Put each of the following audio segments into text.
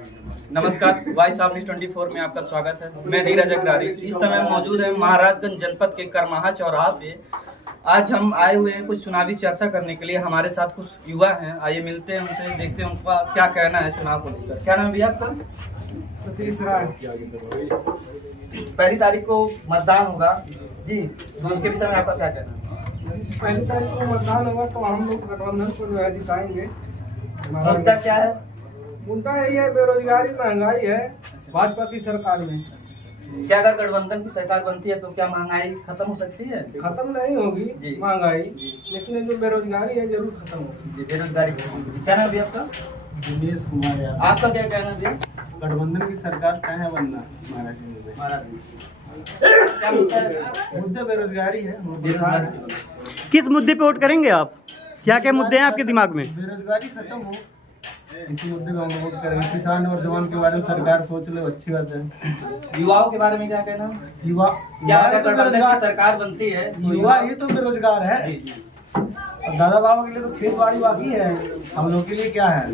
नमस्कार, voice of news 24 में आपका स्वागत है। मैं धीरज अग्रारी। इस समय मौजूद है महाराजगंज जनपद के करमाहा चौराहा पे। आज हम आए हुए हैं कुछ चुनावी चर्चा करने के लिए। हमारे साथ कुछ युवा हैं, आइए मिलते हैं उनसे, देखते हैं उनका क्या कहना है चुनाव को लेकर। क्या नाम है भैया आपका? सतीश राय। 1 तारीख को मतदान होगा जी, तो उसके विषय में आपका क्या कहना है? 1 तारीख को मतदान होगा तो हम लोग गठबंधन को जो है जिताएंगे। मुद्दा क्या है? मुद्दा यही है, बेरोजगारी, महंगाई है भाजपा की सरकार में। क्या अगर गठबंधन की सरकार बनती है तो क्या महंगाई खत्म हो सकती है? खत्म नहीं होगी जी। महंगाई, लेकिन ये जो बेरोजगारी है जरूर खत्म होगी। जी, बेरोजगारी खत्म होगी। क्या नाम है भैया आपका? दिनेश कुमार यादव। आपका क्या कहना है भैया? गठबंधन की सरकार कहाँ बनना महाराज? क्या मुद्दा है? मुद्दा बेरोजगारी है। बेरोजगारी। किस मुद्दे पे वोट करेंगे आप? क्या क्या मुद्दे हैं आपके दिमाग में? बेरोजगारी खत्म हो, इसी मुद्दे का हम वोट करेंगे। किसान और जवान के बारे में सरकार सोच ले, अच्छी बात है। युवाओं के बारे में क्या कहना? युवा क्या अगर गठबंधन की सरकार बनती है तो युवा ये तो बेरोजगार है। जी, जी। और दादा बाबा के लिए तो खेती बाड़ी बाकी है, हम लोग के लिए क्या है?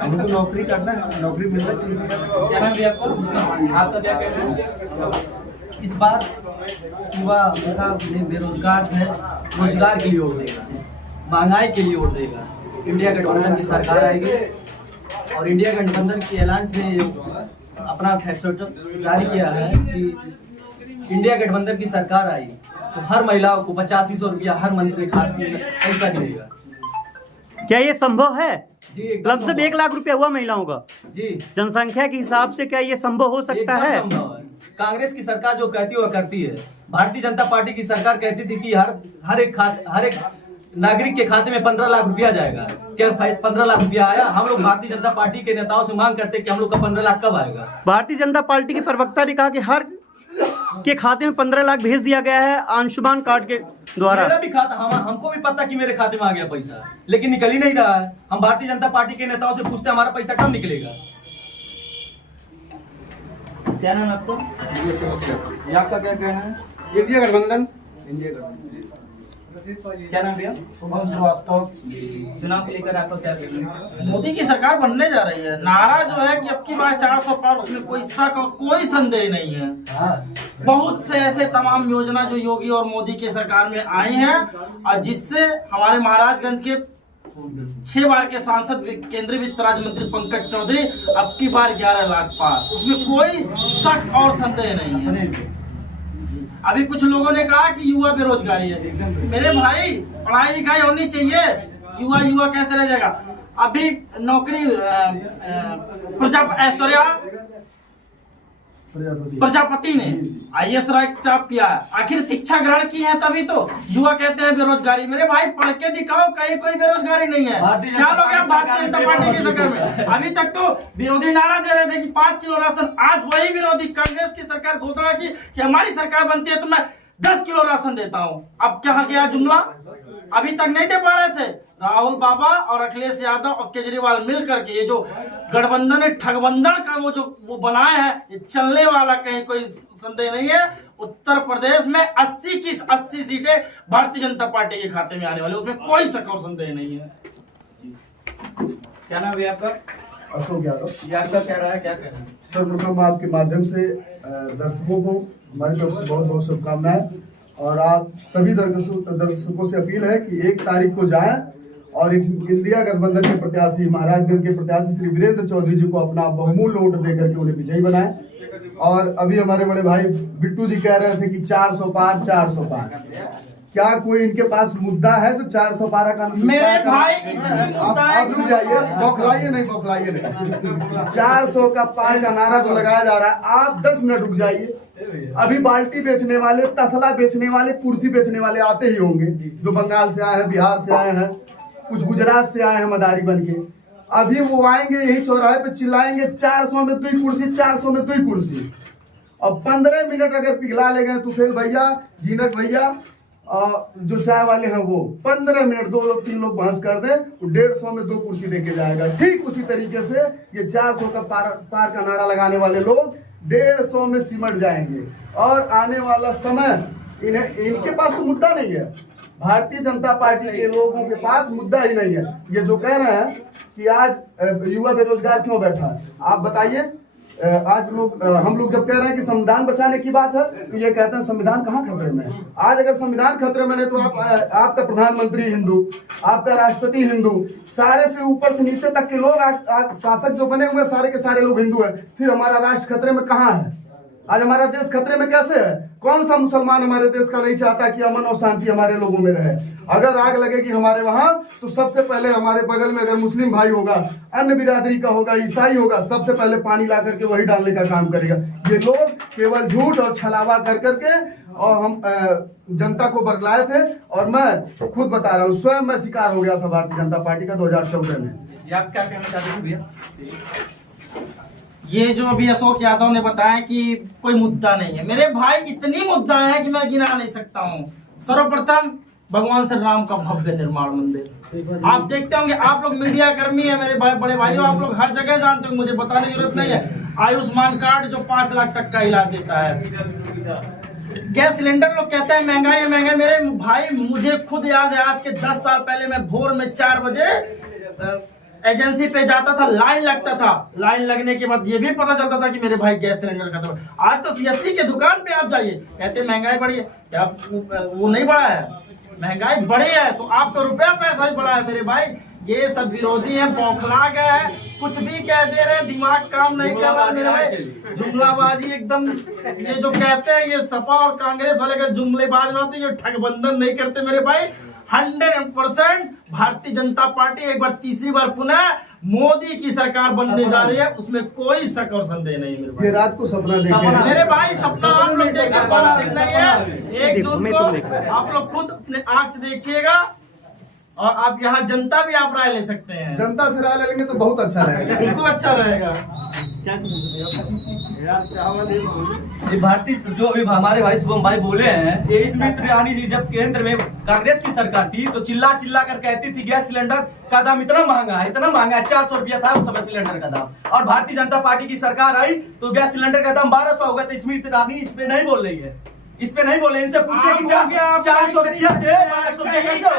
हम लोग को नौकरी करना है, नौकरी मिलना चाहिए। क्या नाम है आपका? आपका क्या कहना है? इस बार युवा हमेशा बेरोजगार है, रोजगार के लिए वोट देगा, महंगाई के लिए वोट देगा। इंडिया गठबंधन की सरकार आएगी और इंडिया गठबंधन की ऐलान से अपना फैसला जारी किया है कि इंडिया गठबंधन की सरकार आई तो हर महिलाओं को 8500 रुपया हर मंथली खाते में पैसा मिलेगा। क्या ये संभव है? जी, एकदम लमसम 1 लाख रुपया हुआ महिलाओं का। जी, जनसंख्या के हिसाब से क्या ये संभव हो सकता एकदम है? संभव है। कांग्रेस की सरकार जो कहती है वह करती है। भारतीय जनता पार्टी की सरकार कहती थी कि हर एक नागरिक के खाते में 15 लाख रुपया जाएगा। क्या 15 लाख रुपया आया? हम लोग भारतीय जनता पार्टी के नेताओं से मांग करते कि हम लोग का 15 लाख कब आएगा। भारतीय जनता पार्टी के प्रवक्ता ने कहा कि हर के खाते में 15 लाख भेज दिया गया है आयुष्मान कार्ड के द्वारा। मेरा भी खाता, हमको भी पता कि मेरे खाते में आ गया पैसा, लेकिन निकल ही नहीं रहा है। हम भारतीय जनता पार्टी के नेताओं से पूछते हमारा पैसा कब निकलेगा। क्या नाम है आपका? ये आपका क्या कहना है? इंडिया गठबंधन। क्या नाम भैया? शुभम श्रीवास्तव। चुनाव को लेकर आपका क्या कहना है? मोदी की सरकार बनने जा रही है। नारा जो है कि अब की बार 400 पार, उसमें कोई शक और कोई संदेह नहीं है। बहुत से ऐसे तमाम योजना जो योगी और मोदी की सरकार में आई हैं और जिससे हमारे महाराजगंज के 6 बार के सांसद केंद्रीय वित्त राज्य मंत्री पंकज चौधरी अब की बार 11 लाख पार, उसमें कोई शक और संदेह नहीं है। अभी कुछ लोगों ने कहा कि युवा बेरोजगारी है। मेरे भाई, पढ़ाई लिखाई होनी चाहिए, युवा कैसे रह जाएगा? अभी नौकरी प्रजापति ने IAS रैंक टॉप किया है। आखिर शिक्षा ग्रहण की है तभी तो युवा कहते हैं बेरोजगारी। मेरे भाई, पढ़ के दिखाओ, कहीं कोई बेरोजगारी नहीं है। क्या लोग हैं भारतीय जनता पार्टी की सरकार में? अभी तक तो विरोधी नारा दे रहे थे कि 5 किलो राशन। आज वही विरोधी कांग्रेस की सरकार घोषणा की कि हमारी सरकार बनती है तो मैं 10 किलो राशन देता हूँ। अब क्या गया जुमला? अभी तक नहीं दे पा रहे थे। राहुल बाबा और अखिलेश यादव और केजरीवाल मिलकर के ये जो गठबंधन है, ठगबंधन का वो बनाए हैं, ये चलने वाला कहीं कोई संदेह नहीं है। उत्तर प्रदेश में 80 की 80 सीटें भारतीय जनता पार्टी के खाते में आने वाली, उसमें कोई शक और संदेह नहीं है। क्या नाम है आपका? अशोक यादव। ये आपका क्या रहा है, क्या कहना है? सर्वप्रथम आपके माध्यम से दर्शकों को हमारी तरफ से बहुत बहुत शुभकामनाएं। और आप सभी दर्शकों से अपील है कि 1 तारीख को जाएं और इंडिया गठबंधन के प्रत्याशी, महाराजगंज के प्रत्याशी श्री वीरेंद्र चौधरी जी को अपना बहुमूल्य वोट देकर के उन्हें विजयी बनाएं। और अभी हमारे बड़े भाई बिट्टू जी कह रहे थे कि 400 पार 400 पार। क्या कोई इनके पास मुद्दा है तो 400 पार का? मेरे भाई, आप रुक जाइए, बौखलाइए नहीं। 400 का पार का नारा जो लगाया जा रहा है, आप 10 मिनट रुक जाइए। अभी बाल्टी बेचने वाले, तसला बेचने वाले, कुर्सी बेचने वाले आते ही होंगे, जो बंगाल से आए हैं, बिहार से आए हैं, कुछ गुजरात से आए हैं मदारी बन के। अभी वो आएंगे यही चौराहे पे चिल्लाएंगे 400 में 2 कुर्सी, 400 में 2 कुर्सी। और 15 मिनट अगर पिघला ले गए तो फिर भैया, जीनक भैया जो चाय वाले हैं वो 15 मिनट 2 लोग 3 लोग बहस कर दें तो 150 में 2 कुर्सी देके जाएगा। ठीक उसी तरीके से ये 400 का पार का नारा लगाने वाले लोग 150 में सिमट जाएंगे। और आने वाला समय इनके पास तो मुद्दा नहीं है। भारतीय जनता पार्टी के लोगों के पास मुद्दा ही नहीं है। ये जो कह रहे हैं कि आज युवा बेरोजगार क्यों बैठा है, आप बताइए। आज हम लोग जब कह रहे हैं कि संविधान बचाने की बात है तो ये कहते हैं संविधान कहाँ खतरे में है। आज अगर संविधान खतरे में है तो आपका प्रधानमंत्री हिंदू, आपका राष्ट्रपति हिंदू, सारे से ऊपर से नीचे तक के लोग शासक जो बने हुए सारे के सारे लोग हिंदू है, फिर हमारा राष्ट्र खतरे में कहाँ है? आज हमारा देश खतरे में कैसे है? कौन सा मुसलमान हमारे देश का नहीं चाहता कि अमन और शांति हमारे लोगों में रहे? अगर आग लगेगी हमारे वहां तो सबसे पहले हमारे बगल में अगर मुस्लिम भाई होगा, अन्य बिरादरी का होगा, ईसाई होगा, सबसे पहले पानी ला करके वही डालने का काम करेगा। ये लोग केवल झूठ और छलावा कर करके और हम जनता को बरगलाए थे। और मैं खुद बता रहा हूँ, स्वयं मैं शिकार हो गया था भारतीय जनता पार्टी का 2014 में। ये आप क्या कहना चाहते हैं भैया? ये जो अभी अशोक यादव ने बताया कि कोई मुद्दा नहीं है, मेरे भाई इतनी मुद्दा है कि मैं गिना नहीं सकता हूँ। सर्वप्रथम भगवान श्री राम का भव्य निर्माण मंदिर आप देखते होंगे, आप लोग मीडिया कर्मी है मेरे भाई, बड़े भाइयों, आप लोग हर जगह जानते हो, मुझे बताने की जरूरत नहीं है। आयुष्मान कार्ड जो 5 लाख तक का इलाज देता है। गैस सिलेंडर लोग कहते हैं महंगाई है, महंगाई। मेरे भाई मुझे खुद याद है, आज के 10 साल पहले मैं भोर में 4 बजे एजेंसी पे जाता था, लाइन लगता था। लाइन लगने के बाद ये भी पता चलता था कि मेरे भाई गैस सिलेंडर खत्म है। आज तो सीएससी के दुकान पे आप जाइए, कहते महंगाई बढ़ी है, क्या वो नहीं बढ़ा है? महंगाई बढ़ी है तो आपका रुपया पैसा ही बढ़ा है मेरे भाई। ये सब विरोधी हैं, बौखला गए हैं, कुछ भी कह दे रहे हैं, दिमाग काम नहीं कर रहा मेरे भाई। जुमलाबाजी एकदम, ये जो कहते हैं ये सपा और कांग्रेस वाले अगर जुमलेबाज ना होते, ये ठगबंधन नहीं करते मेरे भाई। 100% भारतीय जनता पार्टी एक बार तीसरी बार पुनः मोदी की सरकार बनने जा रही है, उसमें कोई शक और संदेह नहीं मेरे भाई। ये रात को सपना देखे मेरे भाई, सपना आप लोग देखिए, बड़ा दिन नहीं है। 1 जून को आप लोग खुद अपने आंख से देखिएगा और आप यहाँ जनता भी आप राय ले सकते हैं। जनता से राय ले लेंगे तो बहुत अच्छा रहेगा, बिल्कुल अच्छा रहेगा। ये भारतीय जो अभी हमारे भाई शुभम भाई बोले हैं, ये स्मृति ईरानी जी जब केंद्र में कांग्रेस की सरकार थी तो चिल्ला चिल्ला कर कहती थी गैस सिलेंडर का दाम इतना महंगा है, इतना महंगा है। 400 रुपया था उस समय सिलेंडर का दाम, और भारतीय जनता पार्टी की सरकार आई तो गैस सिलेंडर का दाम 1200 हो गया। तो स्मृति ईरानी इस पे नहीं बोल रही है, इस पे नहीं बोले। इनसे पूछे कि 400 रुपया से 1200 रुपया कैसे हो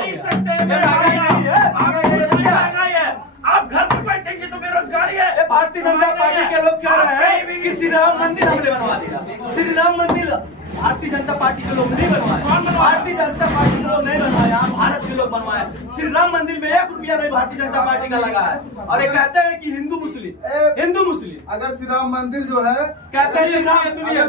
गया? आप घर पर बैठेंगे तो बेरोजगारी है। भारतीय जनता पार्टी के लोग कह रहे हैं कि श्री राम मंदिर हमने बनवा दिया। श्री राम मंदिर भारतीय जनता पार्टी के लोग नहीं बनवाए, भारतीय जनता पार्टी के लोग नहीं बनवाया, भारत के लोग बनवाए। श्री राम मंदिर में 1 रुपया नहीं भारतीय जनता पार्टी का लगा है। और ये कहते हैं कि हिंदू मुस्लिम अगर श्री राम मंदिर जो है, कहते हैं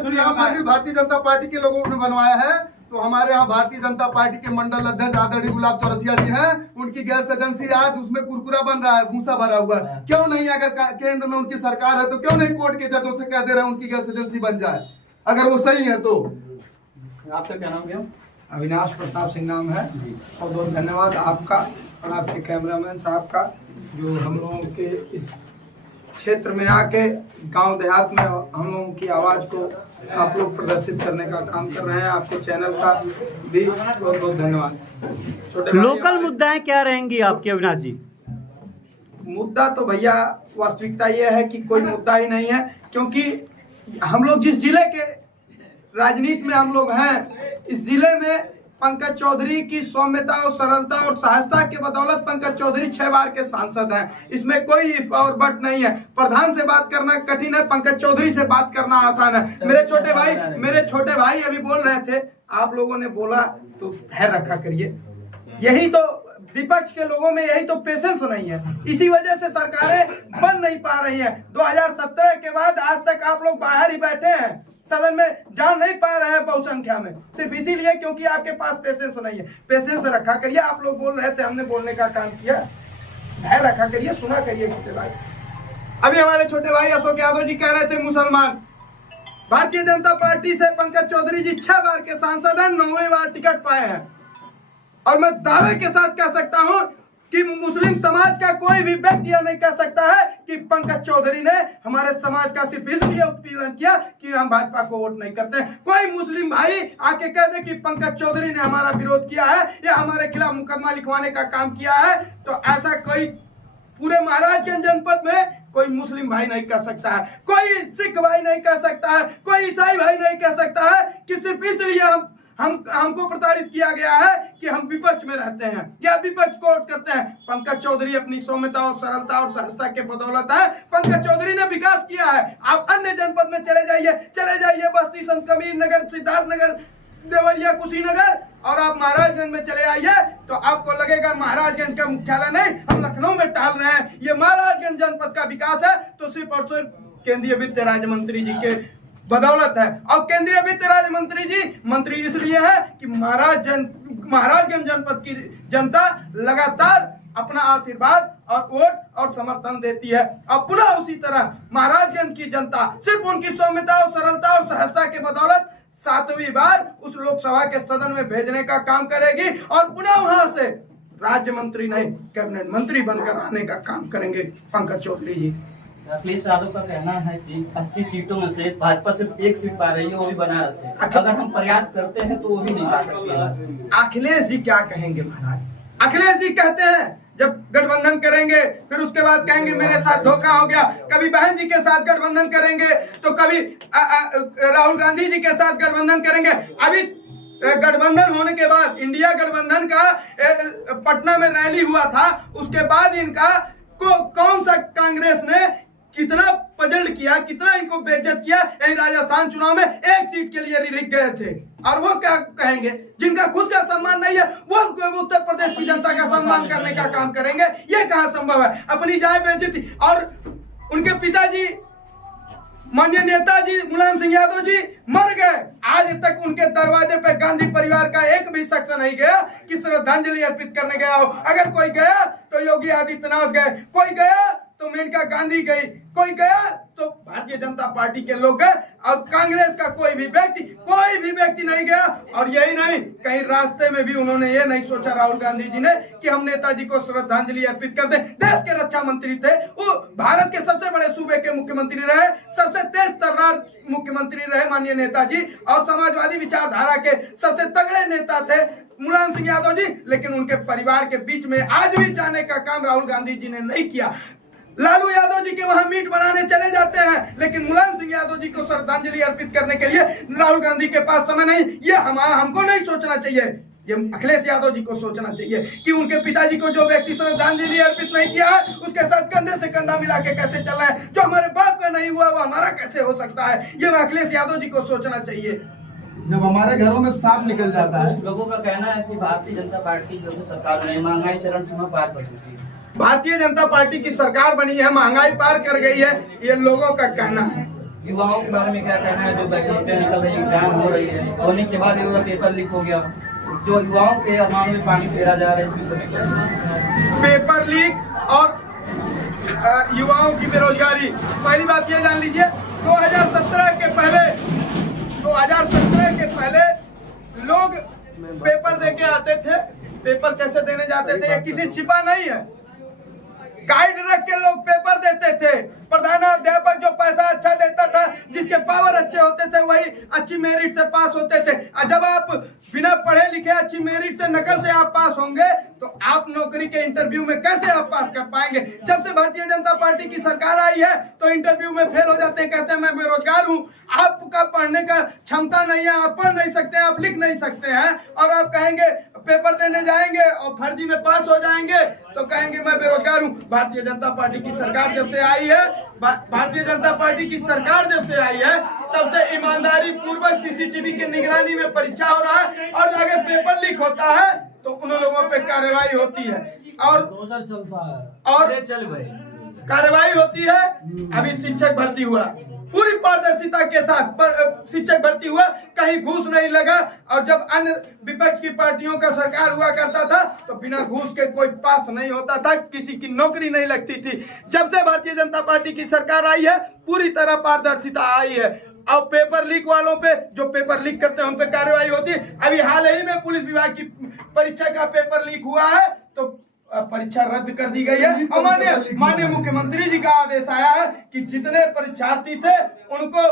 श्री राम मंदिर भारतीय जनता पार्टी के लोगों ने बनवाया है, तो हमारे यहाँ भारतीय जनता पार्टी के मंडल अध्यक्ष आदरणीय गुलाब चौरसिया जी हैं, उनकी गैस एजेंसी आज उसमें कुरकुरा बन रहा है, भूसा भरा हुआ है। क्यों नहीं? अगर केंद्र में उनकी सरकार है तो क्यों नहीं कोर्ट के जजों से कह दे रहे हैं उनकी गैस एजेंसी बन जाए, अगर वो सही है तो। आपका क्या नाम भैया? अविनाश प्रताप सिंह नाम है। और बहुत धन्यवाद आपका और आपके कैमरामैन साहब का, जो हम लोगों के इस क्षेत्र में आके गांव देहात में हम लोगों की आवाज़ को आप लोग प्रदर्शित करने का काम कर रहे हैं। आपके चैनल का भी बहुत बहुत धन्यवाद। छोटे लोकल मुद्दाएं क्या रहेंगी आपके अविनाश जी? मुद्दा तो भैया वास्तविकता ये है कि कोई मुद्दा ही नहीं है, क्योंकि हम लोग जिस जिले के राजनीति में हम लोग हैं, इस जिले में पंकज चौधरी की सौम्यता और सरलता और सहजता के बदौलत पंकज चौधरी 6 बार के सांसद हैं। इसमें कोई इफ और बट नहीं है। प्रधान से बात करना कठिन है, पंकज चौधरी से बात करना आसान है। मेरे छोटे भाई अभी बोल रहे थे, आप लोगों ने बोला तो धैर्य रखा करिए। यही तो विपक्ष के लोगों में यही तो पेशेंस नहीं है, इसी वजह से सरकारें बन नहीं पा रही हैं। 2017 के बाद आज तक आप लोग बाहर ही बैठे हैं, सदन में जा नहीं पा रहे हैं बहुसंख्या में, सिर्फ इसीलिए क्योंकि आपके पास पेशेंस नहीं है। पेशेंस रखा करिए। आप लोग बोल रहे थे, हमने बोलने का काम किया, धैर्य रखा करिए, सुना करिए छोटे भाई। अभी हमारे छोटे भाई अशोक यादव जी कह रहे थे मुसलमान। भारतीय जनता पार्टी से पंकज चौधरी जी 6 बार के सांसद हैं, 9वीं बार टिकट पाए हैं। और मैं दावे के साथ कह सकता हूं कि मुस्लिम समाज का कोई भी व्यक्ति यह नहीं कह सकता है कि पंकज चौधरी ने हमारे समाज का सिर्फ इसलिए उत्पीड़न किया कि हम भाजपा को वोट नहीं करते। कोई मुस्लिम भाई आके कह दे कि पंकज चौधरी ने हमारा विरोध किया है या हमारे खिलाफ मुकदमा लिखवाने का काम किया है, तो ऐसा कोई पूरे महाराजगंज जनपद में कोई मुस्लिम भाई नहीं कह सकता है, कोई सिख भाई नहीं कह सकता है, कोई ईसाई भाई नहीं कह सकता है कि सिर्फ इसलिए हम हमको प्रताड़ित किया गया है कि हम विपक्ष में रहते हैं या विपक्ष को वोट करते हैं। पंकज चौधरी अपनी सौम्यता और सरलता और सहजता के बदौलत है। पंकज चौधरी ने विकास किया है। आप अन्य जनपद में चले जाइए बस्ती, संत कबीर नगर, सिद्धार्थ नगर, देवरिया, कुशीनगर, और आप महाराजगंज में चले आइए तो आपको लगेगा महाराजगंज का मुख्यालय नहीं, हम लखनऊ में टहल रहे हैं। ये महाराजगंज जनपद का विकास है तो सिर्फ और सिर्फ केंद्रीय वित्त राज्य मंत्री जी के बदौलत है। और केंद्रीय वित्त राज्य मंत्री जी मंत्री इसलिए है कि महाराजगंज जनपद की जनता लगातार अपना आशीर्वाद और वोट और समर्थन देती है। अब पुनः उसी तरह महाराजगंज की जनता सिर्फ उनकी सौम्यता और सरलता और सहजता के बदौलत 7वीं बार उस लोकसभा के सदन में भेजने का काम करेगी और पुनः वहां से राज्य मंत्री नहीं कैबिनेट मंत्री बनकर आने का काम करेंगे पंकज चौधरी जी। अखिलेश यादव का कहना है कि 80 सीटों में से भाजपा सिर्फ 1 सीट पा रही है, वो भी बनारस से। अगर हम प्रयास करते हैं तो वो भी नहीं पा सकते। अखिलेश जी क्या कहेंगे महाराज? अखिलेश जी कहते हैं जब गठबंधन करेंगे फिर उसके बाद कहेंगे मेरे साथ धोखा हो गया। कभी बहन जी के साथ गठबंधन करेंगे तो कभी राहुल गांधी जी के साथ गठबंधन करेंगे। अभी गठबंधन होने के बाद इंडिया गठबंधन का पटना में रैली हुआ था, उसके बाद इनका कौन सा कांग्रेस ने कितना पजल किया, कितना इनको बेइज्जत किया। यही राजस्थान चुनाव में 1 सीट के लिए रिग गए थे और वो क्या कहेंगे? जिनका खुद का सम्मान नहीं है वो उत्तर प्रदेश की जनता का सम्मान करने का काम करेंगे? ये कहाँ संभव है? अपनी जान बेइज्जती। और उनके पिताजी माननीय नेताजी मुलायम सिंह यादव जी मर गए, आज तक उनके दरवाजे पे गांधी परिवार का एक भी शख्स नहीं गया कि श्रद्धांजलि अर्पित करने गया हो। अगर कोई गया तो योगी आदित्यनाथ गए, कोई गया तो मेनका गांधी गई, कोई गया तो भारतीय जनता पार्टी के लोग गए और कांग्रेस का कोई भी व्यक्ति नहीं गया। और यही नहीं, कहीं रास्ते में भी उन्होंने ये नहीं सोचा राहुल गांधी जी ने कि हम नेताजी को श्रद्धांजलि अर्पित कर दें। देश के रक्षा मंत्री थे, वो भारत के सबसे बड़े सूबे के मुख्यमंत्री रहे, सबसे तेज तर्रार मुख्यमंत्री रहे माननीय नेताजी, और समाजवादी विचारधारा के सबसे तगड़े नेता थे मुलायम सिंह यादव जी। लेकिन उनके परिवार के बीच में आज भी जाने का काम राहुल गांधी जी ने नहीं किया। लालू यादव जी के वहां मीट बनाने चले जाते हैं, लेकिन मुलायम सिंह यादव जी को श्रद्धांजलि अर्पित करने के लिए राहुल गांधी के पास समय नहीं। ये हमको नहीं सोचना चाहिए, ये अखिलेश यादव जी को सोचना चाहिए कि उनके पिताजी को जो व्यक्ति श्रद्धांजलि अर्पित नहीं किया है उसके साथ कंधे से कंधा मिला के कैसे चल रहा है। जो हमारे बाप का नहीं हुआ वो हमारा कैसे हो सकता है? ये अखिलेश यादव जी को सोचना चाहिए। जब हमारे घरों में सांप निकल जाता है। लोगों का कहना है कि भारतीय जनता पार्टी जो सरकार में महंगाई चरण सीमा पार कर चुकी है। भारतीय जनता पार्टी की सरकार बनी है, महंगाई पार कर गई है, ये लोगों का कहना है। युवाओं के बारे में क्या कहना है? जो वैकेंसियां निकल रही है, एग्जाम हो रही है, होने के बाद पेपर लीक हो गया, जो युवाओं के अमाउंट में पानी फेरा जा रहा है, इसकी समय क्या? पेपर लीक और युवाओं की बेरोजगारी। पहली बात ये जान लीजिए, 2017 के पहले लोग पेपर देके आते थे। पेपर कैसे देने जाते थे ये किसी छिपा नहीं है। गाइड रख के लोग पेपर देते थे। प्रधानाध्यापक जो पैसा अच्छा देता था, जिसके पावर अच्छे होते थे, वही अच्छी मेरिट से पास होते थे। और जब आप बिना पढ़े लिखे अच्छी मेरिट से नकल से आप पास होंगे तो आप नौकरी के इंटरव्यू में कैसे आप पास कर पाएंगे? जब से भारतीय जनता पार्टी की सरकार आई है तो इंटरव्यू में फेल हो जाते हैं, कहते हैं मैं बेरोजगार हूँ, आपका पढ़ने का क्षमता नहीं है, आप पढ़ नहीं सकते, आप लिख नहीं सकते हैं, और आप कहेंगे पेपर देने जाएंगे और फर्जी में पास हो जाएंगे तो कहेंगे मैं बेरोजगार हूँ। भारतीय जनता पार्टी की सरकार जब से आई है तब से ईमानदारी पूर्वक सीसीटीवी की निगरानी में परीक्षा हो रहा है, और अगर पेपर लीक होता है तो उन लोगों पे कार्रवाई होती है और कार्रवाई होती है। अभी शिक्षक भर्ती हुआ पूरी पारदर्शिता के साथ, शिक्षक भर्ती हुआ, कहीं घूस नहीं लगा। और जब अन्य विपक्ष की पार्टियों का सरकार हुआ करता था तो बिना घूस के कोई पास नहीं होता था, किसी की नौकरी नहीं लगती थी। जब से भारतीय जनता पार्टी की सरकार आई है पूरी तरह पारदर्शिता आई है। अब पेपर लीक वालों पे, जो पेपर लीक करते हैं उन पे कार्रवाई होती है। अभी हाल ही में पुलिस विभाग की परीक्षा का पेपर लीक हुआ है तो परीक्षा रद्द कर दी गई है। और माननीय मुख्यमंत्री जी का आदेश आया है कि जितने परीक्षार्थी थे उनको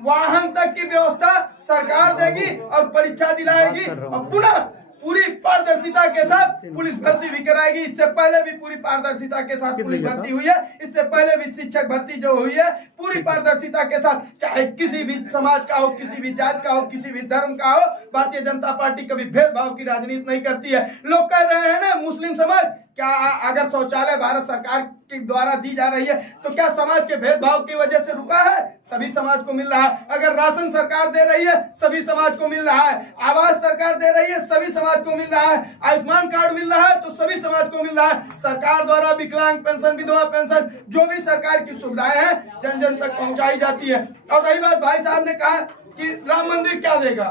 वाहन तक की व्यवस्था सरकार देगी और परीक्षा दिलाएगी। और पुनः पूरी पारदर्शिता के साथ पुलिस भर्ती भी कराएगी। इससे पहले भी पूरी पारदर्शिता के साथ पुलिस भर्ती हुई है, इससे पहले भी शिक्षक भर्ती जो हुई है पूरी पारदर्शिता के साथ, चाहे किसी भी समाज का हो, किसी भी जात का हो, किसी भी धर्म का हो। भारतीय जनता पार्टी कभी भेदभाव की राजनीति नहीं करती है। लोग कह रहे हैं ना मुस्लिम समाज, क्या अगर शौचालय भारत सरकार के द्वारा दी जा रही है तो क्या समाज के भेदभाव की वजह से रुका है? सभी समाज को मिल रहा है। अगर राशन सरकार दे रही है सभी समाज को मिल रहा है, आवास सरकार दे रही है सभी समाज को मिल रहा है, आयुष्मान कार्ड मिल रहा है तो सभी समाज को मिल रहा है। सरकार द्वारा विकलांग पेंशन, विधवा पेंशन, जो भी सरकार की सुविधाएं हैं जन जन तक पहुंचाई जाती है। और रही बात, भाई साहब ने कहा कि राम मंदिर क्या देगा,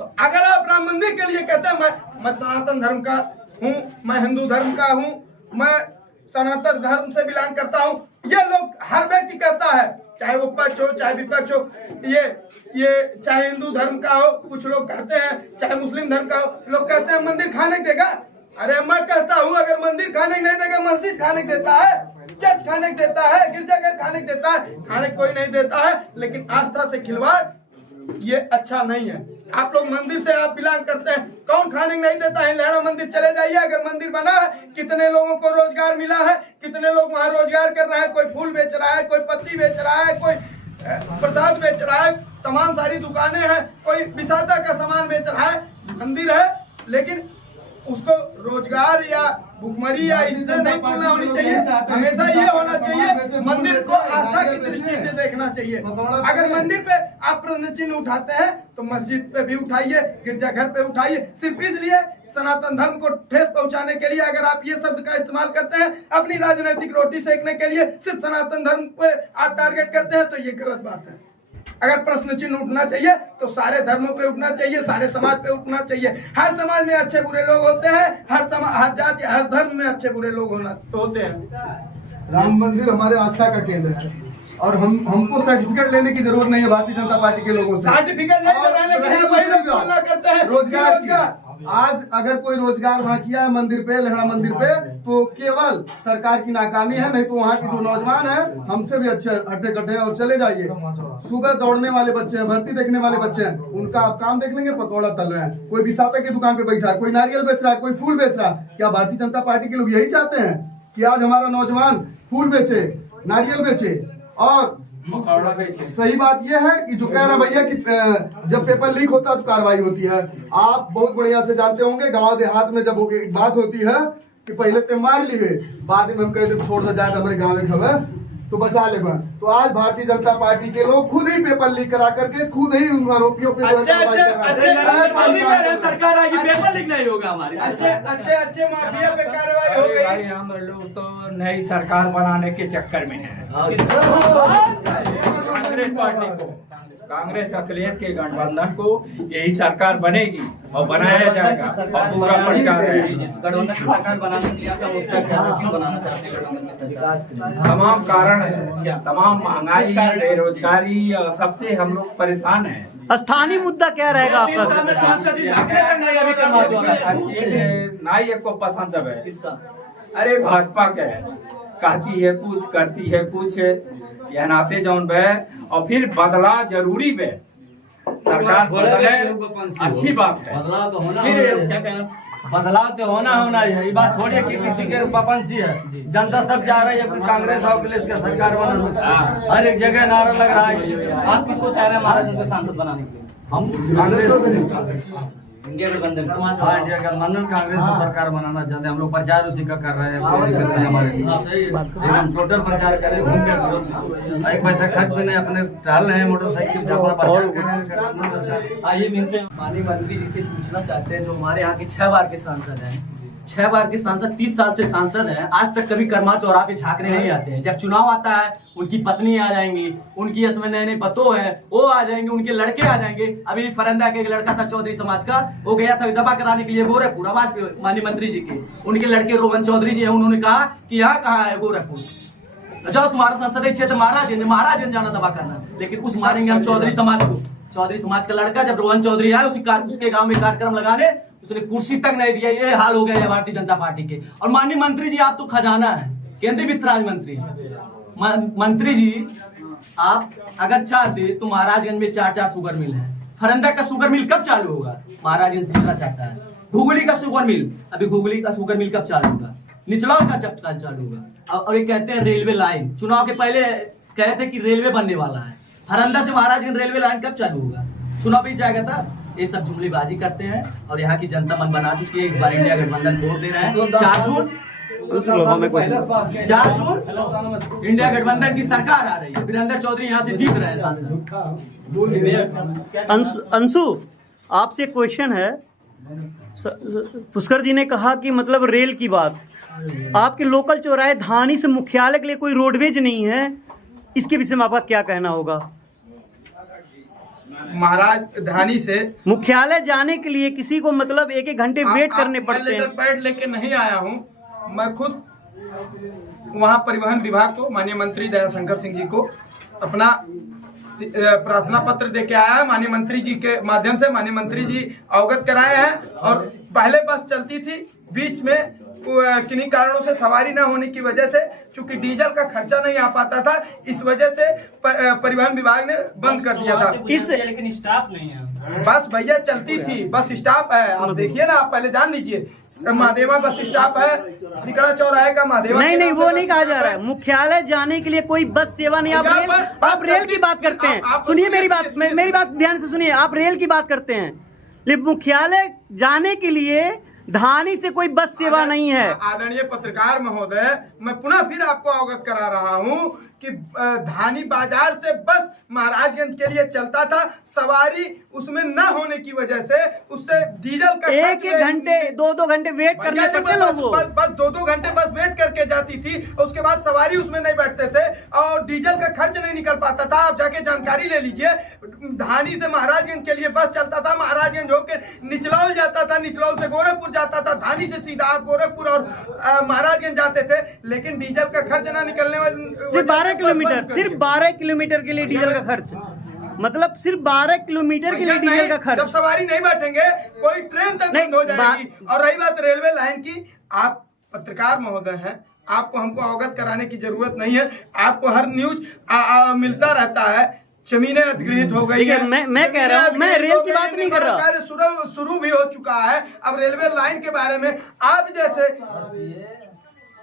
तो अगर आप राम मंदिर के लिए कहते हैं मैं सनातन धर्म का हूँ, मैं हिंदू धर्म का हूँ, मैं सनातन धर्म से बिलोंग करता हूँ, ये लोग हर व्यक्ति कहता है, चाहे वो पक्ष हो चाहे विपक्ष हो, ये चाहे हिंदू धर्म का हो, कुछ लोग कहते हैं, चाहे मुस्लिम धर्म का हो, लोग कहते हैं मंदिर खाने देगा। अरे मैं कहता हूँ अगर मंदिर खाने नहीं देगा, मस्जिद खाने देता है, चर्च खाने देता है, गिरजाघर खाने देता है, खाने कोई नहीं देता है। लेकिन आस्था से खिलवाड़ ये अच्छा नहीं है। आप लोग मंदिर से आप बिलोंग करते हैं, कौन खाने नहीं देता है? लहरा मंदिर चले जाइए, अगर मंदिर बना है कितने लोगों को रोजगार मिला है, कितने लोग वहाँ रोजगार कर रहे हैं, कोई फूल बेच रहा है, कोई पत्ती बेच रहा है, कोई प्रसाद बेच रहा है, तमाम सारी दुकानें हैं, कोई विसाता का सामान बेच रहा है। मंदिर है लेकिन उसको रोजगार या भुखमरी या इससे नहीं तुलना होनी चाहिए। हमेशा ये होना चाहिए मंदिर को आस्था की दृष्टि से देखना चाहिए। अगर मंदिर पे आप प्रश्न चिन्ह उठाते हैं तो मस्जिद पे भी उठाइए, गिरजाघर पे उठाइए। सिर्फ इसलिए सनातन धर्म को ठेस पहुंचाने के लिए अगर आप ये शब्द का इस्तेमाल करते हैं, अपनी राजनीतिक रोटी सेकने के लिए सिर्फ सनातन धर्म पे आप टारगेट करते हैं, तो ये गलत बात है। अगर प्रश्न चिन्ह उठना चाहिए तो सारे धर्मों पे उठना चाहिए, सारे समाज पे उठना चाहिए। हर समाज में अच्छे बुरे लोग होते हैं, हर समाज, हर जाति, हर धर्म में अच्छे बुरे लोग होते हैं। राम मंदिर हमारे आस्था का केंद्र है और हमको सर्टिफिकेट लेने की जरूरत नहीं है भारतीय जनता पार्टी के लोगों से। सर्टिफिकेट नहीं कराने के लिए वही लोग तुलना करते हैं रोजगार की। आज अगर कोई रोजगार वहाँ किया है मंदिर पे, लहरा मंदिर पे, तो केवल सरकार की नाकामी है, नहीं तो वहाँ के जो नौजवान हैं हमसे भी अच्छे हट्टे कट्टे और चले जाइए। सुबह दौड़ने वाले बच्चे हैं, भर्ती देखने वाले बच्चे हैं, उनका आप काम देख लेंगे, पकौड़ा तल रहे हैं, कोई विसाता की दुकान पे बैठा है, कोई नारियल बेच रहा है, कोई फूल बेच रहा है। क्या भारतीय जनता पार्टी के लोग यही चाहते हैं कि आज हमारा नौजवान फूल बेचे, नारियल बेचे? और सही बात यह है कि जो कह रहा भैया कि जब पेपर लीक होता है तो कार्रवाई होती है। आप बहुत बढ़िया से जानते होंगे गांव देहात में जब बात होती है कि पहले ते मार लिए, बाद में हम कहते छोड़ दो जाए हमारे गाँव में खबर तो बचा ले। तो आज भारतीय जनता पार्टी के लोग खुद ही पेपर लीक करा करके खुद ही उन आरोपियों पे सरकार आएगी, पेपर लीक नहीं होगा हमारे। अच्छे माफिया पे कार्रवाई हो गई। हम लोग तो नई सरकार बनाने के चक्कर में हैं। कांग्रेस पार्टी को, कांग्रेस अखिलेश के गठबंधन को यही सरकार बनेगी और बनाया जाएगा और पूरा प्रचार है। गठबंधन की सरकार बनाने के लिए आपका मुद्दा क्या है? क्यों बनाना चाहते हैं गठबंधन की सरकार? तमाम कारण है, तमाम महंगाई, बेरोजगारी, सबसे हम लोग परेशान हैं। स्थानीय मुद्दा क्या रहेगा आपका? नाई को पसंद है किसका? अरे भाजपा के कहती है कुछ, करती है कुछ, यह नाते जौन बे और फिर बदला जरूरी बे। सरकार बदले अच्छी बात है, बदलाव तो होना फिर क्या कहना? बदलाव तो होना ही। ये बात थोड़ी है कि किसी के पपंसी है। जनता सब चाह रही है कि कांग्रेस और अखिलेश का सरकार बना। हर एक जगह नारा लग रहा है। आप किसको चाह रहे हैं महाराज उनको सांसद बनाने के लिए? हम कांग्रेस इंडिया गठबंधन इंडिया गठबंधन कांग्रेस को सरकार बनाना चाहते हैं। हम लोग प्रचार उसी का कर रहे हैं, पूरी कर रहे हैं हमारे एकदम टोटल प्रचार कर रहे हैं। घूम के एक पैसा खर्च भी नहीं, अपने डाल रहे हैं मोटरसाइकिल से अपना प्रचार कर रहे हैं। आइए मिलते हैं। माननीय मंत्री जी से पूछना चाहते हैं, जो हमारे यहाँ के 6 बार के सांसद हैं, 6 बार के सांसद, 30 साल से सांसद हैं, आज तक कभी कर्मा चौराहे पे झांकने नहीं आते हैं। जब चुनाव आता है उनकी पत्नी आ जाएंगी, उनकी इसमें नए नए पतों हैं, वो आ जाएंगे, उनके लड़के आ जाएंगे। अभी फरंदा के एक लड़का था चौधरी समाज का, वो गया था दबा कराने के लिए गोरखपुर, आवाज पे माननीय मंत्री जी के, उनके लड़के रोहन चौधरी जी हैं, उन्होंने कहा कि यहाँ कहाँ है गोरखपुर, जाओ तुम्हारा संसदीय क्षेत्र महाराजगंज जाना दबा करना। लेकिन उस मारेंगे हम चौधरी समाज को। चौधरी समाज का लड़का जब रोहन चौधरी आया उसके गांव में कार्यक्रम लगाने, उसने कुर्सी तक नहीं दिया। ये हाल हो गया है भारतीय जनता पार्टी के। और माननीय मंत्री जी, आप तो खजाना है, केंद्रीय वित्त राज्य मंत्री। मंत्री जी, आप अगर चाहते तो महाराजगंज में 4 शुगर मिल है। फरंदा का शुगर मिल कब चालू होगा? महाराजगंज पूछना चाहता है। घुगली का शुगर मिल, अभी घुगली का शुगर मिल कब चालू होगा? निचलौल का कब चालू होगा? और ये कहते हैं रेलवे लाइन, चुनाव के पहले कहते थे कि रेलवे बनने वाला है, फरंदा से महाराजगंज रेलवे लाइन कब चालू होगा? चुनाव बीत जाएगा था। ये सब जुमलेबाजी करते हैं और यहाँ की जनता मन बना चुकी है। इस बार इंडिया गठबंधन वोट दे रहे हैं 4 जून इंडिया गठबंधन की सरकार आ रही है। वीरेंद्र चौधरी यहाँ से जीत रहे हैं सांसद। अंशु, आपसे क्वेश्चन है। पुष्कर जी ने कहा कि मतलब रेल की बात, आपके लोकल चौराहे धानी से मुख्यालय के लिए कोई रोडवेज नहीं है, इसके विषय में आपका क्या कहना होगा? महाराज धानी से मुख्यालय जाने के लिए किसी को मतलब 1-1 घंटे वेट करने पड़ते हैं। लेटर पैड लेके नहीं आया हूँ, मैं खुद वहाँ परिवहन विभाग को, माननीय मंत्री दयाशंकर सिंह जी को अपना प्रार्थना पत्र दे के आया है। माननीय मंत्री जी के माध्यम से माननीय मंत्री जी अवगत कराए हैं। और पहले बस चलती थी, बीच में किन्हीं कारणों से सवारी न होने की वजह से, चूंकि डीजल का खर्चा नहीं आ पाता था, इस वजह से परिवहन विभाग ने बंद कर दिया था। लेकिन स्टाफ नहीं है। बस भैया चलती थी, बस स्टाफ है। आप देखिए ना, आप पहले जान लीजिए, महादेवा बस स्टाफ है, सिकड़ा चौराहे का महादेवा। नहीं, वो नहीं कहा जा रहा है। मुख्यालय जाने के लिए कोई बस सेवा नहीं। आप रेल की बात करते हैं। सुनिए मेरी बात ध्यान से सुनिए। आप रेल की बात करते हैं, लेकिन मुख्यालय जाने के लिए धानी से कोई बस सेवा नहीं है। आदरणीय पत्रकार महोदय, मैं पुनः फिर आपको अवगत करा रहा हूं कि धानी बाजार से बस महाराजगंज के लिए चलता था, सवारी उसमें न होने की वजह से उससे डीजल का 1-1 घंटे 2-2 घंटे वेट करने पड़ते लोगों को। बस 2-2 घंटे बस वेट करके जाती थी, उसके बाद सवारी उसमें नहीं बैठते थे और डीजल का खर्च नहीं निकल पाता था। आप जाके जानकारी ले लीजिए, धानी से महाराजगंज के लिए बस चलता था, महाराजगंज होकर निचलौल जाता था, निचलौल से गोरखपुर जाता था, धानी से सीधा आप गोरखपुर और महाराजगंज जाते थे, लेकिन डीजल का खर्च ना निकलने सिर्फ 12 किलोमीटर के लिए डीजल का खर्च, मतलब सिर्फ 12 किलोमीटर के लिए डीजल का खर्च। जब सवारी नहीं बैठेंगे कोई ट्रेन तक बंद हो जाएगी। और रही बात रेलवे लाइन की, आप पत्रकार महोदय हैं, आपको हमको अवगत कराने की जरूरत नहीं है। आपको हर न्यूज मिलता रहता है। जमीनें अधिग्रहित हो गई है। मैं कह रहा हूँ, मैं रेल की बात नहीं कर रहा। शुरू भी हो चुका है। अब रेलवे लाइन के बारे में आप जैसे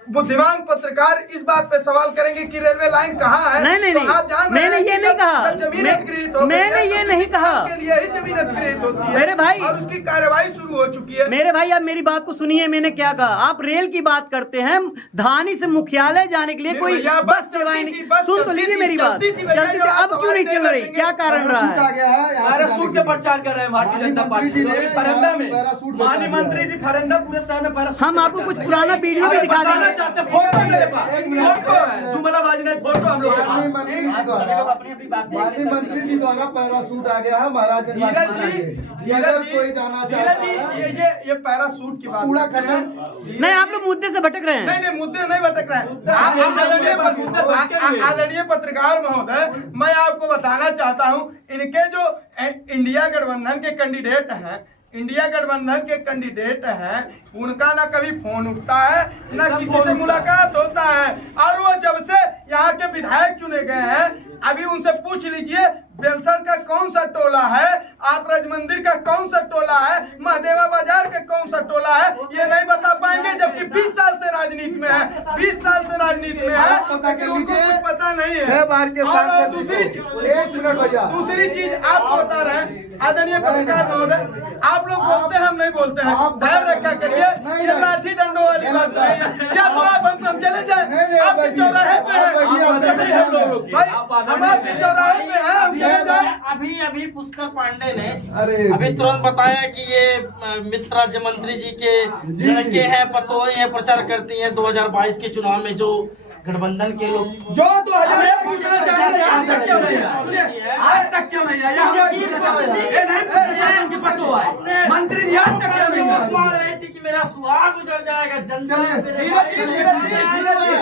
बुद्धिमान पत्रकार इस बात पे सवाल करेंगे कि रेलवे लाइन कहाँ है। नहीं, तो आप जान मैंने ये नहीं कहा। जमीन अधिग्रहित हो, मैंने ये नहीं कहा। के लिए ही जमीन अधिग्रहित होती है मेरे भाई, और उसकी कार्यवाही शुरू हो चुकी है। मेरे भाई, आप मेरी बात को सुनिए। मैंने क्या कहा? आप रेल की बात करते हैं, धानी से मुख्यालय जाने के लिए कोई बस सेवाएं नहीं। सुन तो लीजिए मेरी बात, चलती थी, अब क्यों नहीं चल रही? क्या कारण रहा है? पैरासूट से प्रचार कर रहे हैं भारतीय जनता पार्टी फरंदा में। माननीय मंत्री जी फरंदा पूरे शहर में पैरासूट। हम आपको कुछ पुराना वीडियो भी दिखा देंगे। चाहते फोटो फोटो है, जुमलाबाजी नहीं, फोटो हम लोग माननीय मंत्री जी द्वारा पैरासूट आ गया है महाराजगंज। अगर कोई जाना चाहता है, ये पैरासूट की बात पूरा नहीं, आप लोग मुद्दे से भटक रहे हैं। नहीं, मुद्दे नहीं भटक रहे हैं। आदरणीय पत्रकार महोदय, मैं आपको बताना चाहता हूं, इनके जो इंडिया गठबंधन के कैंडिडेट हैं, इंडिया गठबंधन के कैंडिडेट हैं, उनका ना कभी फोन उठता है, ना किसी से मुलाकात होता है। और वो जब से यहाँ के विधायक चुने गए हैं, अभी उनसे पूछ लीजिए बेलसर का कौन सा टोला है, आतराज मंदिर का कौन सा टोला है, महादेवा बाजार का कौन सा टोला है, ये नहीं बता पाएंगे। जबकि 20 साल से राजनीति में है, 20 साल से राजनीति में है, उनको कुछ पता नहीं है। 6 बार के और दूसरी चीज आपको बता रहे हैं आदरणीय पत्रकार महोदय, आप लोग बोलते हैं, हम नहीं बोलते हैं, ध्यान रखा करिए। ये लाठी डंडों वाली बात नहीं है। क्या तो आप हम चले जाए, आपके चौराहे पे है भाई, हम आपके चौराहे पे है, हम चले जाए। अभी पुष्कर पांडे ने अभी तुरंत बताया कि ये मित्र राज्य मंत्री जी के लड़के हैं, पतोई हैं, प्रचार करती हैं 2022 के चुनाव में जो गठबंधन के लोग जो 2000 पूछना चाह रहे हैं, आज तक क्यों नहीं आया? आज तक क्यों नहीं आया? ये नहीं पूछना चाहते उनकी पतो है मंत्री जी, आज तक क्यों नहीं आया? मान रही थी कि मेरा सुहाग उजड़ जाएगा, जनता मंत्री जी क्यों नहीं आया? ये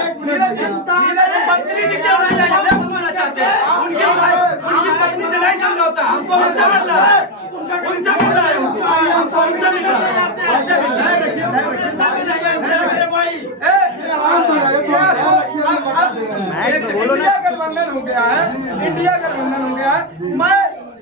पूछना चाहते हैं। उनकी पत्नी से नहीं समझौता, हमको उनसे मिलना है, उनसे मिलना है, हमको उनसे मिलना इंडिया गठबंधन हो गया है, इंडिया गठबंधन हो गया है। मैं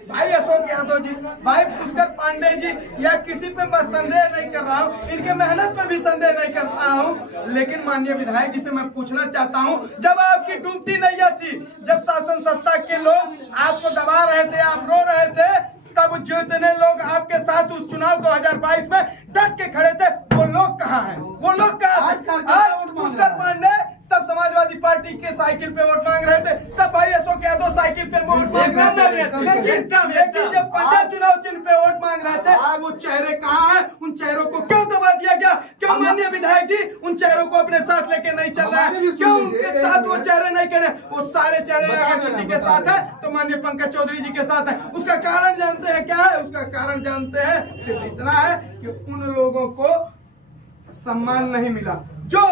भाई अशोक यादव जी, भाई पुष्कर पांडे जी, या किसी पे मैं संदेह नहीं कर रहा हूँ, इनके मेहनत पे भी संदेह नहीं कर रहा हूँ, लेकिन माननीय विधायक जी से मैं पूछना चाहता हूँ, जब आपकी डूबती नैया थी, जब शासन सत्ता के लोग आपको दबा रहे थे, आप रो रहे थे, तब जितने लोग आपके साथ उस चुनाव 2022 में डट के खड़े थे, वो लोग कहाँ हैं? वो लोग कहाँ हैं? आज पुष्कर पांडे तब समाजवादी पार्टी के साइकिल पे वोट मांग रहे थे, तब भाई अशोक यादव साइकिल पे वोट मांग रहे थे, लेकिन जब पंचायत चुनाव चिन्ह पे वोट मांग रहे थे, वो चेहरे कहाँ हैं? उन चेहरों को क्यों दबा दिया गया? क्यों माननीय विधायक जी उन चेहरों को अपने साथ लेके नहीं चल रहा है? क्यों उनके साथ वो चेहरे नहीं करे? वो सारे चेहरे अगर किसी के साथ है तो माननीय पंकज चौधरी जी के साथ है। उसका कारण जानते हैं क्या है? उसका कारण जानते हैं, सिर्फ इतना है कि उन लोगों को सम्मान नहीं मिला जो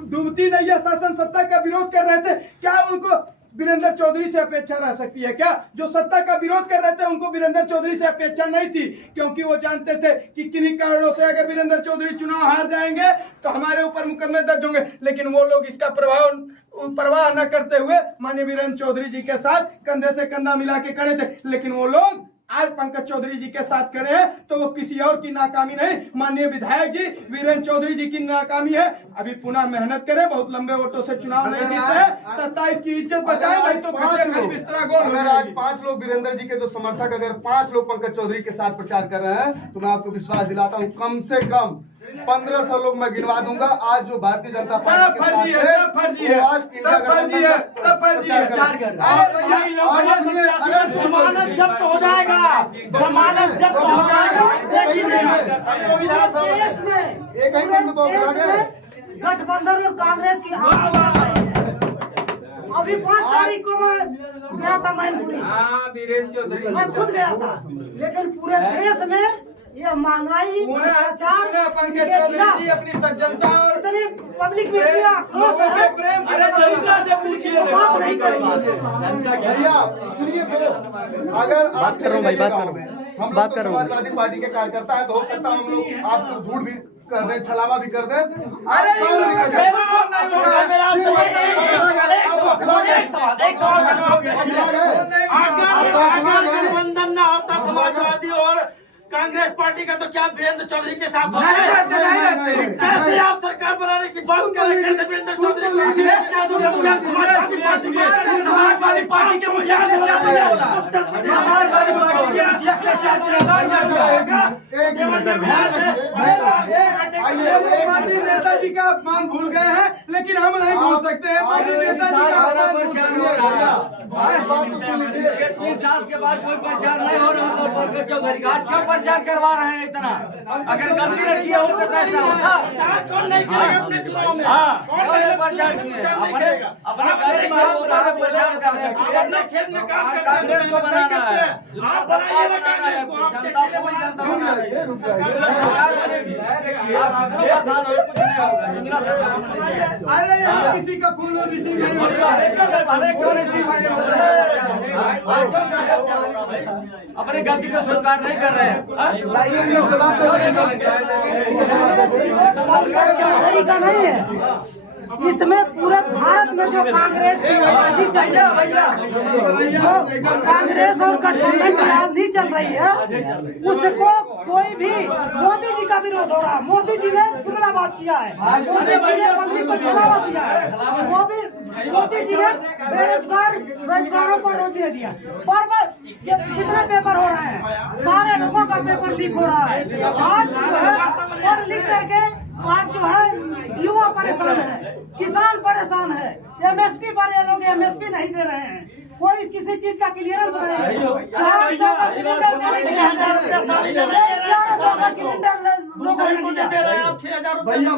डूबती नैया शासन सत्ता का विरोध कर रहे थे। क्या उनको वीरेंद्र चौधरी से अपेक्षा रह सकती है क्या? जो सत्ता का विरोध कर रहे थे उनको वीरेंद्र चौधरी से अपेक्षा नहीं थी, क्योंकि वो जानते थे कि किन्हीं कारणों से अगर वीरेंद्र चौधरी चुनाव हार जाएंगे तो हमारे ऊपर मुकदमे दर्ज होंगे, लेकिन वो लोग इसका परवाह न करते हुए माननीय वीरेंद्र चौधरी जी के साथ कंधे से कंधा मिला के खड़े थे। लेकिन वो लोग आज पंकज चौधरी जी के साथ खड़े हैं तो वो किसी और की नाकामी नहीं, माननीय विधायक जी वीरेंद्र चौधरी जी की नाकामी है। अभी पुनः मेहनत करें, बहुत लंबे वोटों से चुनाव नहीं जीते हैं, 27 की इज्जत बचाएं, नहीं तो बिस्तरा गोल। अगर आज 5 लोग वीरेंद्र जी के जो समर्थक, अगर 5 लोग पंकज चौधरी के साथ प्रचार कर रहे हैं, तो मैं आपको विश्वास दिलाता हूँ कम से कम 1500 लोग मैं गिनवा दूंगा। आज जो भारतीय जनता पार्टी के साथ है, सब फर्जी है, सब फर्जी है, सब फर्जी है। जमानत जब्त हो जाएगा, जमानत जब्त हो जाएगा। एक ही मिनट में बौखला गए। गठबंधन और कांग्रेस की अभी 5 तारीख को मैं गया था मैनपुरी, मैं खुद गया था, लेकिन पूरे देश में ये महंगाई भ्रष्टाचार पंकज चौधरी जी अपनी सज्जनता और इतनी पब्लिक में किया लोगों के प्रेम के जनता से पूछिए, बात नहीं करेंगे। भैया सुनिए, तो अगर बात कर रहा हूँ भाई, बात कर रहा हूँ, हम लोग तो समाजवादी पार्टी के कार्यकर्ता है, तो हो सकता है हम लोग आपको झूठ भी कर दें, छलावा भी कर दें। अरे गठबंधन न होता समाजवादी और कांग्रेस पार्टी का, तो क्या वीरेंद्र चौधरी के साथ कैसे आप सरकार बनाने की बात कर रहे हैं? कैसे वीरेंद्र चौधरी समाजवादी पार्टी के मुखिया पार्टी नेताजी का अपमान भूल गए हैं, लेकिन हम नहीं भूल सकते हैं पार्टी नेताजी का अपमान। 3 साल के बाद कोई प्रचार नहीं हो रहा तो पंकज चौधरी का आज क्यों प्रचार करवा रहे हैं इतना? अगर गलती रखी हो तो कैसा होता? कौन नहीं करेगा अपने चुनाव में? कौन प्रचार किए? अपने घर में प्रचार कर रहे हैं, अपने खेत में काम करते हैं, कांग्रेस को बनाना है, आप बनाइए ना कांग्रेस को, जनता पूरी जनता बना रही है, सरकार बनेगी, आप कितने प्रधान हो कुछ नहीं होगा, इंदिरा सरकार बनेगी। अरे यहाँ किसी का फूल और किसी का पहले क्यों नहीं अपनी गलती को स्वीकार नहीं कर रहे हैं, जवाब का नहीं है। इसमें पूरे भारत में जो कांग्रेस की राजनीति चल रही है, कांग्रेस और गठबंधन की राजनीति चल रही है, उसको कोई भी मोदी जी का विरोध हो रहा है। मोदी जी ने जुमलाबाद किया है, मोदी जी ने पब्लिक को जुमलाबाद दिया है, मोदी जी ने बेरोजगारों को रोजी नहीं दिया। पर जितने पेपर हो रहे हैं सारे लोगों का पेपर लीक हो रहा है। आज जो है पढ़ लिख करके आज जो है युवा परेशान है, किसान परेशान है, एमएसपी पर ये लोग एमएसपी नहीं दे रहे हैं, कोई किसी चीज का क्लियरेंस नहीं है। 400 का सिलेंडर देने के लिए 1100 का सिलेंडर लोगों ने दिया। दे रहे हैं आप 6000 रुपए भैया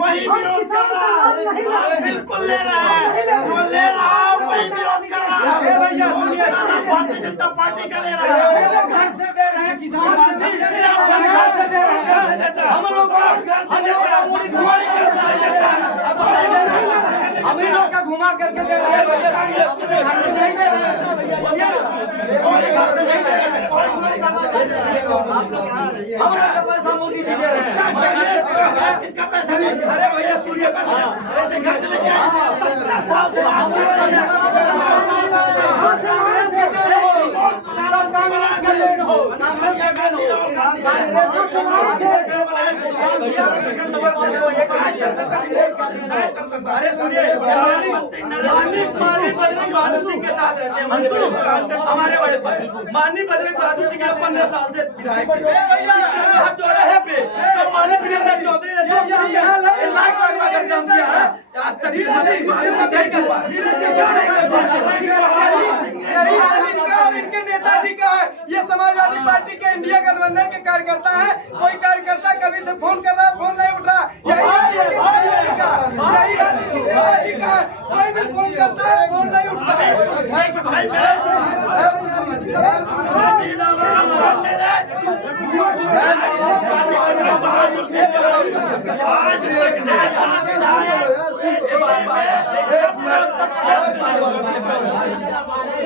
वही विरोध कर रहा है, बिल्कुल ले रहा है, जो ले रहा है वही विरोध कर रहा है। भारतीय जनता पार्टी का ले रहा है, घर से दे रहे हैं किसान, हम लोग घर से दे रहे हैं, हम लोग का घुमा करके दे रहे हमारा का पैसा मोदी जी दे रहे हैं। किसका पैसा नहीं? अरे भैया सूर्य का घर चले गए 70 साल से अरे माननीय बजरंग बहादुर सिंह के साथ रहते हैं हमारे बड़े भाई माननीय बजरंग बहादुर सिंह 15 साल से विधायक यहाँ चौराहे पे तो माननीय वीरेंद्र चौधरी ने 2 लाख रुपए का काम किया है। आज तक इनके नेताजी का है, ये समाजवादी पार्टी के इंडिया गठबंधन के कार्यकर्ता है। कोई कार्यकर्ता कभी से फोन कर रहा है, फोन नहीं उठ रहा, यही नेताजी का है। कोई भी फोन करता है, फोन नहीं उठता है।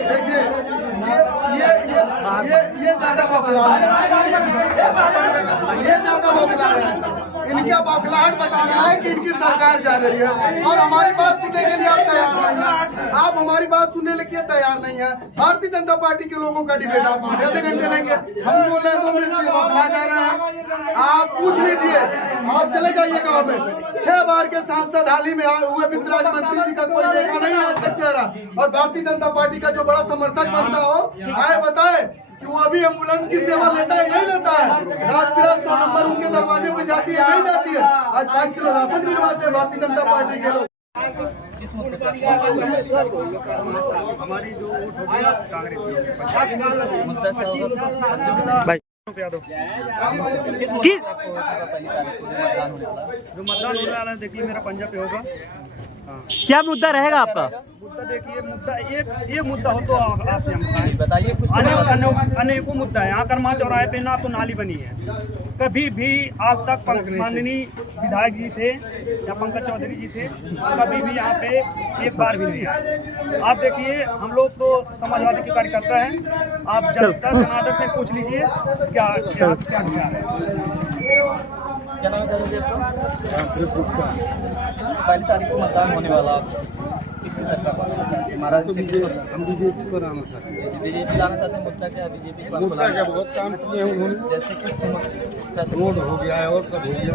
देखिए ये ज्यादा बौखला है, ये ज्यादा बौखला है। इनका बौखलाहट बता रहा है कि इनकी सरकार जा रही है और हमारी बात सुनने के लिए आप तैयार नहीं है। आप हमारी बात सुनने के लिए तैयार नहीं है। भारतीय जनता पार्टी के लोगों का डिबेट आप आधे घंटे लेंगे, हम बोल रहे हैं 2 मिनट में बौखला जा रहे हैं। आप पूछ लीजिए, आप चले जाइए गाँव में, 6 बार के सांसद हाल ही में हुए वित्त राज्य मंत्री जी का कोई देखा नहीं है आज तक चेहरा। और भारतीय जनता पार्टी का जो बड़ा समर्थक बनता हो आए बताए कि वो अभी एम्बुलेंस की सेवा लेता है नहीं लेता है। राजगिरा 100 नंबर उनके दरवाजे पे जाती है नहीं जाती है। आज 5 किलो राशन गिरवाते हैं भारतीय जनता पार्टी के लोग। भाई जो मतदान होने वाला है देखिए मेरा पंजा पे होगा। क्या मुद्दा रहेगा आपका? मुद्दा देखिए, मुद्दा ये मुद्दा हो तो आप बताइए कुछ। अनेकों मुद्दा है। यहाँ कर्मा चौराहे पे ना तो नाली बनी है, कभी भी आज तक माननीय विधायक जी थे या पंकज चौधरी जी थे, कभी भी यहाँ पे एक बार भी नहीं आए। आप देखिए, हम लोग तो समाजवादी के कार्यकर्ता हैं, आप जनता जनार्दन से पूछ लीजिए क्या विचार है। क्या नाम है आपका? 1 तारीख को मतदान होने वाला, महाराज हम बीजेपी पर आना चाहते हैं। बीजेपी लाना चाहते हैं। मुद्दा क्या है बीजेपी? मुद्दा क्या, बहुत काम किए हैं उन्होंने, जैसे कि रोड हो गया है और सब हो गया,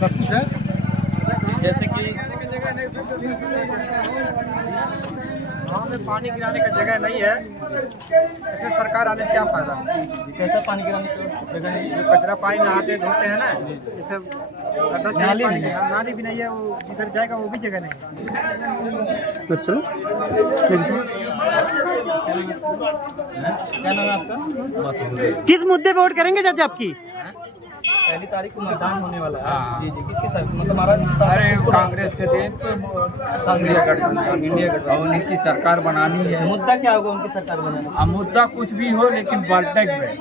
सब कुछ है। जैसे कि गाँव में पानी गिराने का जगह नहीं है, इसमें सरकार आने से क्या फायदा? कैसा पानी गिराने का जगह नहीं? जो कचरा पानी नहाते धोते हैं ना, इसे नाली भी नहीं है, वो जिधर जाएगा वो भी जगह नहीं। तो चलो क्या नाम है आपका? किस मुद्दे पे वोट करेंगे चाचा आपकी? 1 तारीख को मतदान होने वाला है। जी जी, किसके साथ? मतलब हमारा कांग्रेस के दिन इंडिया गठबंधन उनकी सरकार बनानी है। मुद्दा क्या होगा उनकी सरकार बनाने? अब मुद्दा कुछ भी हो लेकिन बाल्टक में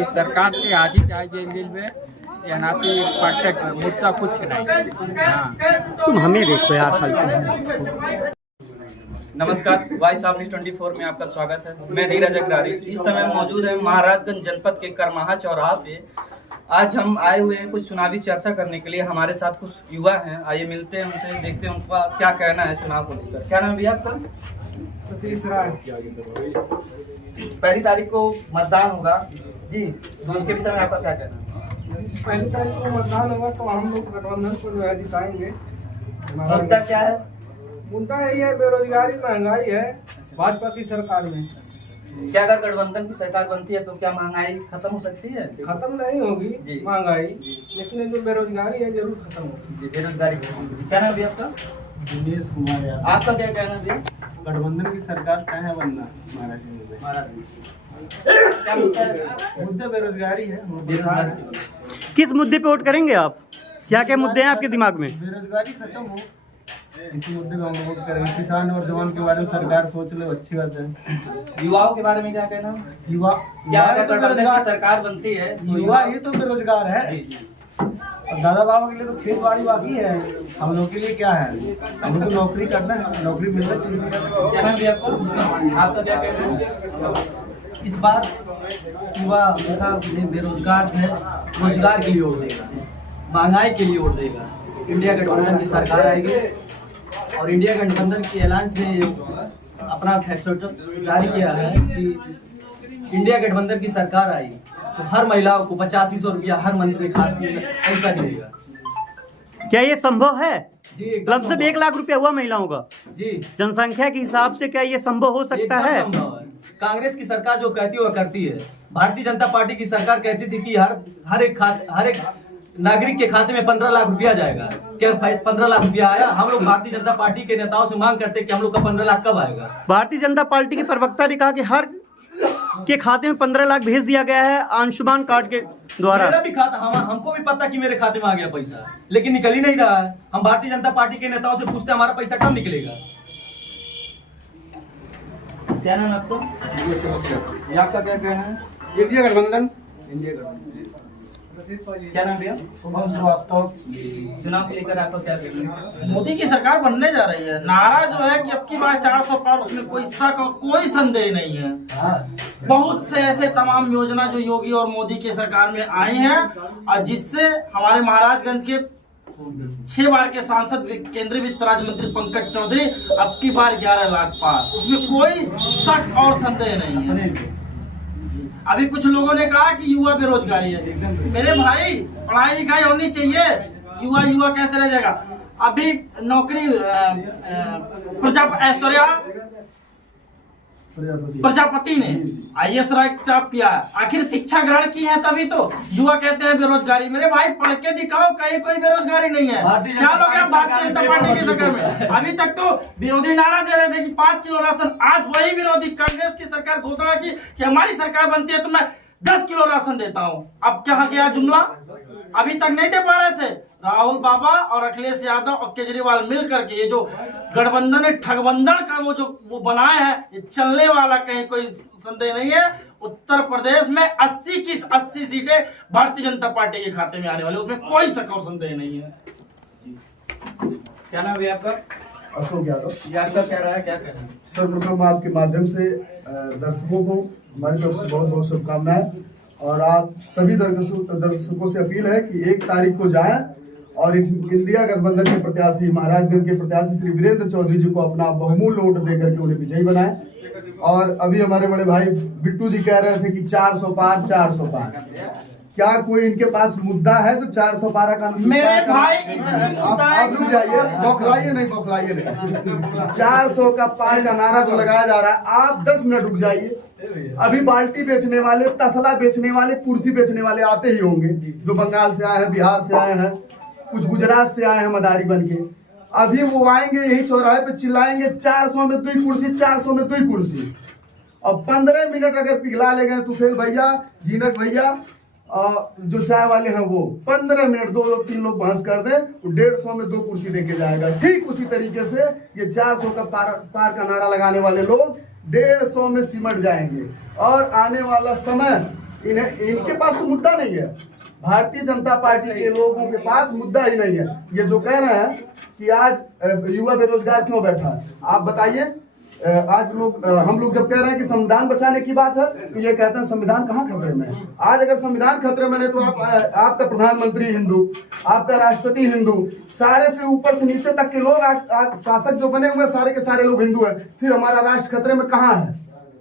इस सरकार से आज ही जाए जेल में या नाते बाल्टक में मुद्दा कुछ नहीं। हाँ तुम हमें देखो यार फालतू। नमस्कार, वॉइस ऑफ न्यूज़ 24 में आपका स्वागत है। मैं धीरज अग्रवाल। इस समय मौजूद है महाराजगंज जनपद के करमाहा चौराहा पे। आज हम आए हुए हैं कुछ चुनावी चर्चा करने के लिए। हमारे साथ कुछ युवा हैं, आइए मिलते हैं उनसे, देखते हैं उनका क्या कहना है चुनाव को लेकर। क्या नाम है भैया आपका? सतीश राय। 1 तारीख को मतदान होगा जी, तो उसके विषय में आपका क्या कहना है? 1 तारीख को मतदान होगा तो हम लोग गठबंधन को जो है जिताएंगे। मुद्दा क्या है? मुद्दा यही है, बेरोजगारी, महंगाई है भाजपा की सरकार में। क्या अगर गठबंधन की सरकार बनती है तो क्या महंगाई खत्म हो सकती है? खत्म नहीं होगी जी। महंगाई, लेकिन ये जो बेरोजगारी है जरूर खत्म होगी। बेरोजगारी। क्या नाम है आपका? दिनेश कुमार यादव। आपका क्या कहना है भैया? गठबंधन की सरकार कहाँ बनना महाराज? क्या मुद्दा है? मुद्दा बेरोजगारी है। बेरोजगारी। किस मुद्दे पे वोट करेंगे आप? क्या क्या मुद्दे हैं आपके दिमाग में? बेरोजगारी खत्म हो, इसी मुद्दे को हम वोट करेंगे। किसान और जवान के बारे में सरकार सोच ले, अच्छी बात है। युवाओं के बारे में क्या कहना? युवा क्या अगर गठबंधन की सरकार बनती है तो युवा ये तो बेरोजगार है। दादा बाबा के लिए तो खेत बाड़ी बाकी है, हम लोग के लिए क्या है, हम लोग को नौकरी करना है, नौकरी मिलना चाहिए। क्या नाम है आपका? आपका क्या कहना है? इस बार युवा हमेशा बेरोजगार है, रोजगार के लिए वोट देगा, महंगाई के लिए वोट देगा। इंडिया गठबंधन की सरकार आएगी और इंडिया गठबंधन के ऐलान से अपना फैसला जारी किया है कि इंडिया गठबंधन की सरकार आई तो हर महिलाओं को 8500 रुपया हर मंथ में खाते में पैसा मिलेगा। क्या ये संभव है? जी एकदम लमसम संभव। 1 लाख रुपया हुआ महिलाओं का जी जनसंख्या के हिसाब से, क्या ये संभव हो सकता एकदम है? संभव है। कांग्रेस की सरकार जो कहती है वो करती है। भारतीय जनता पार्टी की सरकार कहती थी कि हर एक नागरिक के खाते में 15 लाख रुपया जाएगा। क्या 15 लाख रुपया आया? हम लोग भारतीय जनता पार्टी के नेताओं से मांग करते हैं कि हम लोग का 15 लाख कब आएगा। भारतीय जनता पार्टी के प्रवक्ता ने कहा कि हर के खाते में 15 लाख भेज दिया गया है आयुष्मान कार्ड के द्वारा। मेरा भी खाता, हमको भी पता कि मेरे खाते में आ गया पैसा, लेकिन निकल ही नहीं रहा है। हम भारतीय जनता पार्टी के नेताओं से पूछते हैं हमारा पैसा कब निकलेगा। क्या नाम है आपका? ये आपका क्या कहना है? इंडिया गठबंधन। इंडिया गठबंधन। क्या नाम भैया? शुभम श्रीवास्तव। चुनाव को लेकर आपका क्या कहना है? मोदी की सरकार बनने जा रही है। नारा जो है कि अब की बार 400 पार, उसमें कोई शक और कोई संदेह नहीं है। बहुत से ऐसे तमाम योजना जो योगी और मोदी की सरकार में आई हैं और जिससे हमारे महाराजगंज के 6 बार के सांसद केंद्रीय वित्त राज्य मंत्री पंकज चौधरी अब की बार 11 लाख पार, उसमें कोई शक और संदेह नहीं है। अभी कुछ लोगों ने कहा कि युवा बेरोजगारी है। मेरे भाई, पढ़ाई लिखाई होनी चाहिए, युवा कैसे रह जाएगा? अभी नौकरी प्रजापति ने IAS रैंक टॉप किया है। आखिर शिक्षा ग्रहण की है तभी तो युवा कहते हैं बेरोजगारी। मेरे भाई, पढ़ के दिखाओ, कहीं कोई बेरोजगारी नहीं है। क्या लोग हैं भारतीय जनता पार्टी की सरकार में? अभी तक तो विरोधी नारा दे रहे थे कि 5 किलो राशन। आज वही विरोधी कांग्रेस की सरकार घोषणा की कि हमारी सरकार बनती है तो मैं 10 किलो राशन देता हूँ। अब क्या गया जुमला? अभी तक नहीं दे पा रहे थे। राहुल बाबा और अखिलेश यादव और केजरीवाल मिल करके ये जो गठबंधन है, ठगबंधन का वो बनाए हैं, ये चलने वाला कहीं कोई संदेह नहीं है। उत्तर प्रदेश में 80 की 80 सीटें भारतीय जनता पार्टी के खाते में आने वाली, उसमें कोई शक और संदेह नहीं है। क्या नाम है आपका? अशोक यादव। ये आपका क्या रहा है, क्या कहना है? सर्वप्रथम आपके माध्यम से दर्शकों को हमारी तरफ से बहुत बहुत शुभकामनाएं, और आप सभी दर्शकों से अपील है कि 1 तारीख को जाएं और इंडिया गठबंधन के प्रत्याशी, महाराजगंज के प्रत्याशी श्री वीरेंद्र चौधरी जी को अपना बहुमूल्य वोट देकर के उन्हें विजयी बनाएं। और अभी हमारे बड़े भाई बिट्टू जी कह रहे थे कि 400 पार 400 पार, क्या कोई इनके पास मुद्दा है जो 400 पारा का? मेरे भाई, आप रुक जाइए, बौखलाइए नहीं। 400 का पार का नारा जो लगाया जा रहा है, आप 10 मिनट रुक जाइए। अभी बाल्टी बेचने वाले, तसला बेचने वाले, कुर्सी बेचने वाले आते ही होंगे, जो बंगाल से आए हैं, बिहार से आए हैं, कुछ गुजरात से आए हैं मदारी बन के। अभी वो आएंगे यही चौराहे पे चिल्लाएंगे 400 में 2 कुर्सी, 400 में 2 कुर्सी। अब 15 मिनट अगर पिघला ले गए तो फिर भैया, जीनक भैया जो चाय वाले हैं वो 15 मिनट 2 लोग 3 लोग बहस कर दें तो 150 में 2 कुर्सी देके जाएगा। ठीक उसी तरीके से ये 400 का पार का नारा लगाने वाले लोग 150 में सिमट जाएंगे। और आने वाला समय इनके पास तो मुद्दा नहीं है, भारतीय जनता पार्टी के लोगों के पास मुद्दा ही नहीं है। ये जो कह रहे हैं कि आज युवा बेरोजगार क्यों बैठा है, आप बताइए। आज हम लोग जब कह रहे हैं कि संविधान बचाने की बात है तो ये कहते हैं संविधान कहाँ खतरे में है। आज अगर संविधान खतरे में है तो आपका प्रधानमंत्री हिंदू, आपका राष्ट्रपति हिंदू, सारे से ऊपर से नीचे तक के लोग शासक जो बने हुए सारे के सारे लोग हिंदू हैं। फिर हमारा राष्ट्र खतरे में कहाँ है?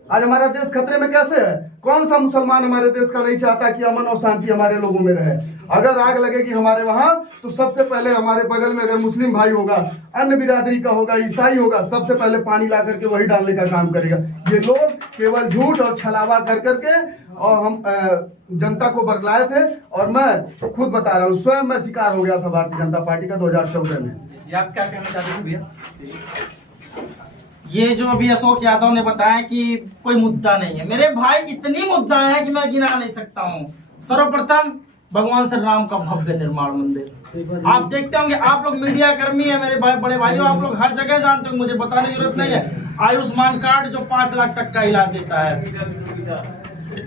आज हमारा देश खतरे में कैसे है? कौन सा मुसलमान हमारे देश का नहीं चाहता कि अमन और शांति हमारे लोगों में रहे? अगर आग लगेगी हमारे वहां तो सबसे पहले हमारे बगल में अगर मुस्लिम भाई होगा, अन्य बिरादरी का होगा, ईसाई होगा, सबसे पहले पानी ला करके वही डालने का काम करेगा। ये लोग केवल झूठ और छलावा कर करके और हम जनता को बरगलाए थे। और मैं खुद बता रहा हूँ, स्वयं मैं शिकार हो गया था भारतीय जनता पार्टी का 2014 में। ये आप क्या कहना चाहते हैं भैया? ये जो अभी अशोक यादव ने बताया कि कोई मुद्दा नहीं है, मेरे भाई इतनी मुद्दा है कि मैं गिना नहीं सकता हूँ। सर्वप्रथम भगवान श्री राम का भव्य निर्माण मंदिर, आप देखते होंगे, आप लोग मीडिया कर्मी है मेरे भाई, बड़े भाइयों, आप लोग हर जगह जानते हो, मुझे बताने की जरूरत नहीं है। आयुष्मान कार्ड जो 5 लाख तक का इलाज देता है,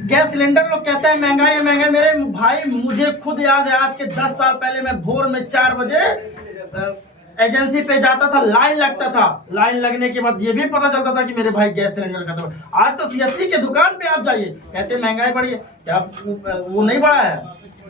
गैस सिलेंडर लोग कहते हैं महंगाई है महंगाई। मेरे भाई मुझे खुद याद है, आज के 10 साल पहले मैं भोर में 4 बजे एजेंसी पे जाता था, लाइन लगता था। लाइन लगने के बाद ये भी पता चलता था कि मेरे भाई गैस सिलेंडर खत्म है। आज तो सीएससी के दुकान पे आप जाइए, कहते हैं महंगाई बढ़ी है। क्या वो नहीं बढ़ा है?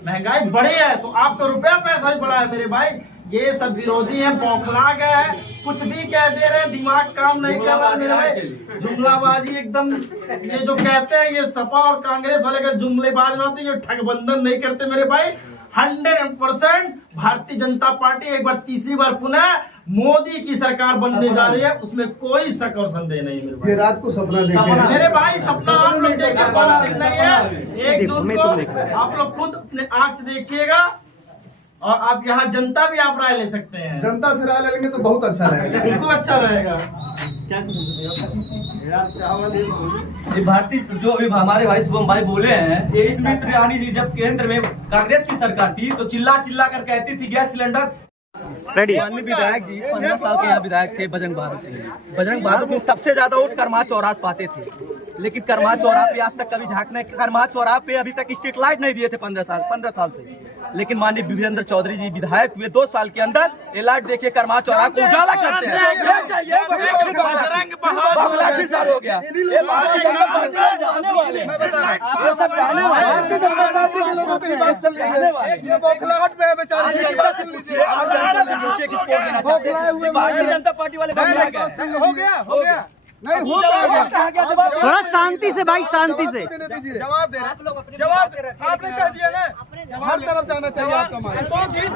महंगाई बढ़ी है तो आपका रुपया पैसा भी बढ़ा है मेरे भाई। ये सब विरोधी हैं, बौखला गए हैं, कुछ भी कह दे रहे हैं, दिमाग काम नहीं कर रहा मेरे भाई। जुमलाबाजी एकदम, ये जो कहते हैं ये सपा और कांग्रेस वाले अगर जुमलेबाज ना होते, ये ठगबंधन नहीं करते मेरे भाई। 100% भारतीय जनता पार्टी एक बार तीसरी बार पुनः मोदी की सरकार बनने जा रही है, उसमें कोई शक और संदेह नहीं मेरे भाई। ये रात को सपना देखे मेरे भाई सपना आप लोग देखिए, बड़ा दिखना है 1 जून को आप लोग खुद अपने आंख से देखिएगा। और आप यहाँ जनता भी आप राय ले सकते हैं, जनता से राय ले लेंगे तो बहुत अच्छा रहेगा, बिल्कुल अच्छा रहेगा। ये भारतीय जो अभी हमारे भाई शुभम भाई बोले हैं, ये स्मृति ईरानी जी जब केंद्र में कांग्रेस की सरकार थी तो चिल्ला चिल्ला कर कहती थी गैस सिलेंडर। रेडी। माननीय विधायक जी 15 साल के यहाँ विधायक थे बजरंग बहादुर सिंह। बजरंग बहादुर सिंह सबसे ज्यादा वोट करमा चौराहा पाते थे, लेकिन करमा चौराहा पे आज तक कभी झांकने, करमा चौराहा पे अभी तक स्ट्रीट लाइट नहीं दिए थे 15 साल से। लेकिन माननीय वीरेंद्र चौधरी जी विधायक हुए 2 साल के अंदर ये लाइट देखिए करमा चौराहा को उजाला करते हैं। हो गया भारतीय जनता पार्टी वाले हो गया नहीं हो गया। थोड़ा शांति से भाई, शांति से जवाब दे रहे, जवाब आपने कह दिया ना, हर तरफ जाना चाहिए आपका मान।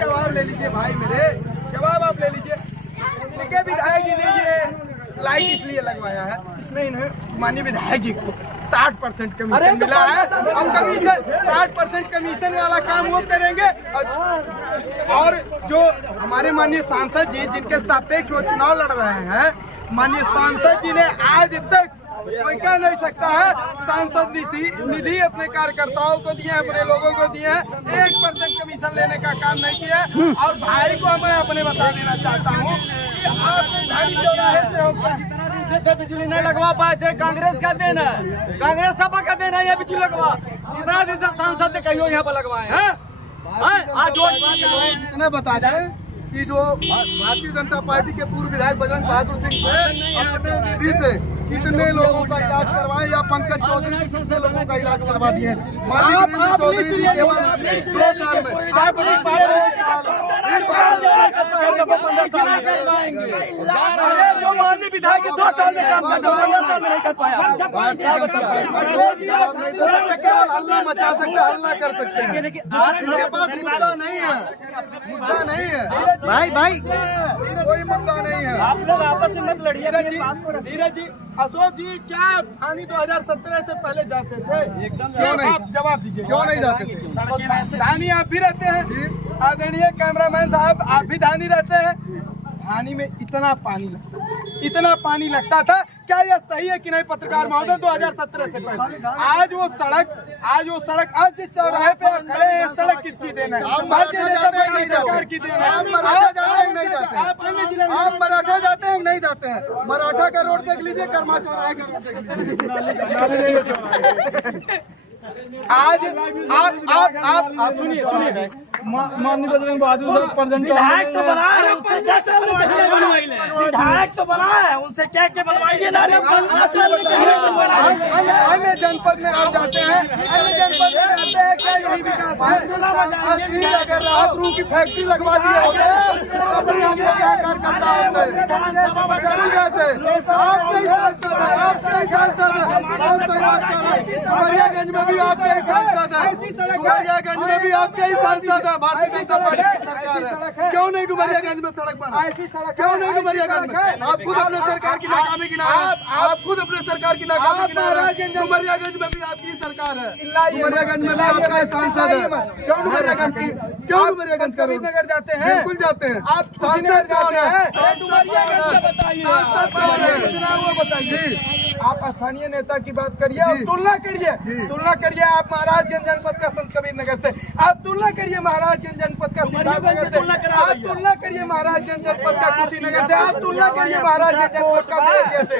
जवाब ले लीजिए भाई मेरे, जवाब आप ले लीजिए। इनके विधायक जी ने ये लाइट इसलिए लगवाया है, इसमें इन्हें माननीय विधायक जी को 60% कमीशन मिला है। हम कमीशन 60% कमीशन वाला काम वो करेंगे। और जो हमारे माननीय सांसद जी जिनके सापेक्ष वो चुनाव लड़ रहे हैं, माननीय सांसद जी ने आज तक कोई कह नहीं सकता है सांसद निधि अपने कार्यकर्ताओं को दिए, अपने लोगों को दिए हैं, 1% कमीशन लेने का काम नहीं किया। और भाई को मैं अपने बता देना चाहता हूँ कि आपने धारी चौराहे से होकर जितना दिन से बिजली नहीं लगवा पाए थे, कांग्रेस का देना है, कांग्रेस सपा का देना है, ये बिजली लगवा जितना दिन से सांसद ने कहियो यहाँ पर लगवाए हैं। आज इतना बता दें कि जो भारतीय जनता पार्टी के पूर्व विधायक बजरंग बहादुर सिंह अपने निधि से कितने लोगों का इलाज करवाए, या पंकज चौधरी जी कितने लोगों का इलाज करवा दिए। माननीय चौधरी जी केवल 2 साल में जो माननीय विधायक 2 साल में काम करते 15 साल में नहीं कर पाया। केवल हल्ला मचा सकते, हल्ला कर सकते हैं। इनके पास मुद्दा नहीं है, मुद्दा नहीं है भाई कोई मुद्दा नहीं है। आप लोग आपस में मत लड़िए। धीरज जी, अशोक जी क्या धानी 2017 से पहले जाते थे? क्यों नहीं? आप जवाब दीजिए, क्यों नहीं जाते थे? धानी आप भी रहते हैं, आदरणीय कैमरामैन साहब आप भी धानी रहते हैं। धानी में इतना पानी लगता था, क्या यह सही है कि नहीं पत्रकार महोदय? 2017 से पहले आज वो सड़क आज जिस चौराहे पे आप खड़े हैं, सड़क किसकी देना है? भारतीय जनता पार्टी सरकार की देना है। आप मराठा जाते हैं नहीं जाते हैं? आप मराठा जाते हैं नहीं जाते हैं? मराठा का रोड देख लीजिए, कर्मा चौराहे का रोड देख लीजिए। आज आप सुनिए माननीय बजरंग बहादुर विधायक तो बना है, विधायक तो बना है, उनसे क्या क्या बनवाइए ना। अन्य जनपद में आप जाते हैं, अन्य जनपद में जाते हैं, क्या यही विकास है? अगर रात रू की फैक्ट्री लगवा दिए होते तभी हम लोग यहाँ कार्यकर्ता होते चली जाते। आपके ही सांसद है, आपके ही सांसद है, बहुत सही बात कर रहे हैं। डुमरियागंज में भी आपके ही सांसद है, डुमरियागंज में भी आपके ही सांसद है। भारतीय जनता पार्टी की सरकार है, क्यों नहीं डुमरियागंज में सड़क बना? क्यों नहीं डुमरियागंज में? आप खुद अपने सरकार की नाकामी गिना रहे हैं, आप खुद अपने सरकार की नाकामी गिना रहे हैं। डुमरियागंज में भी आपकी सरकार है, डुमरियागंज में भी आपका सांसद है, क्यों डुमरियागंज की? क्यों डुमरियागंज का नगर जाते हैं? बिल्कुल जाते हैं। आप सांसद कौन है? बताइए। आप स्थानीय नेता की बात करिए और तुलना करिए आप महाराजगंज जनपद का संत कबीर नगर से, आप तुलना करिए महाराजगंज जनपद का सिद्धार्थनगर से, आप तुलना करिए महाराजगंज जनपद का कुशीनगर से, आप तुलना करिए महाराजगंज जनपद का मरैया से।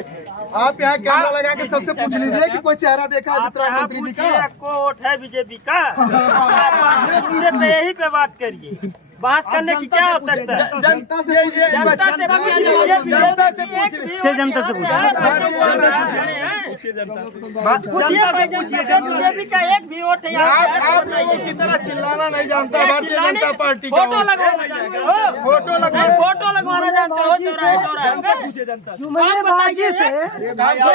आप यहाँ कैमरा लगा के सबसे पूछ लीजिए कि कोई चेहरा देखा है वित्त मंत्री जी का? वोट है बीजेपी का, तो यही पे बात करिए, बात करने की क्या आवश्यकता है? जनता से पूछिए, जनता से जनता से पूछिए, बीजेपी का एक भी वोट है। आप लोगों की तरह चिल्लाना नहीं जानता भारतीय जनता पार्टी का। फोटो लगवाना जानते हो? जुमलेबाजी से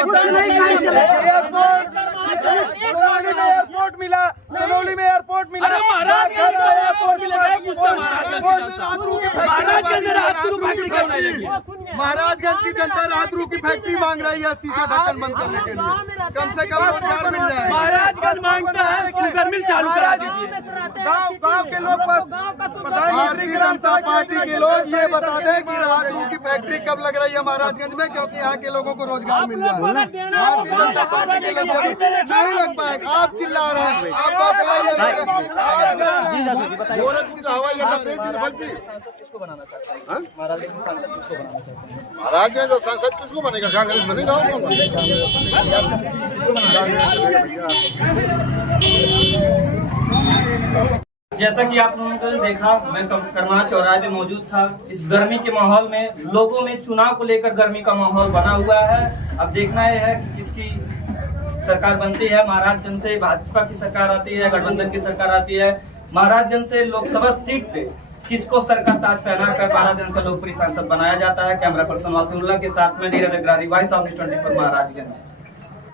कुछ नहीं काम चलेगा। एयरपोर्ट मिला, करौली में एयरपोर्ट मिला, महाराजगंज की जनता रात रू की फैक्ट्री मांग रही है शीशा ढक्कन बंद करने के लिए, कम से कम रोजगार मिल जाए। महाराजगंज मांगता है शुगर मिल चालू करा दीजिए। गांव के लोग भारतीय जनता पार्टी के लोग ये बता दें कि रात रू की फैक्ट्री कब लग रही है महाराजगंज में, क्योंकि यहाँ के लोगों को रोजगार मिल जाए। भारतीय जनता पार्टी के लोग नहीं लग पाएगा। आप चिल्ला रहे हैं, आप महाराज जो सांसद किसको बनेगा? कांग्रेस बनेगा। जैसा कि आप लोगों ने देखा, मैं करमाह चौराहे पे मौजूद था। इस गर्मी के माहौल में लोगों में चुनाव को लेकर गर्मी का माहौल बना हुआ है। अब देखना यह है कि किसकी सरकार बनती है। महाराजगंज से भाजपा की सरकार आती है, गठबंधन की सरकार आती है। महाराजगंज से लोकसभा सीट पे किसको सर का ताज पहनाकर महाराजगंज का लोकप्रिय सांसद बनाया जाता है। कैमरा पर्सन वासिउल्लाह के साथ में धीरज अग्रारी, वॉइस ऑफ न्यूज़ 24 महाराजगंज।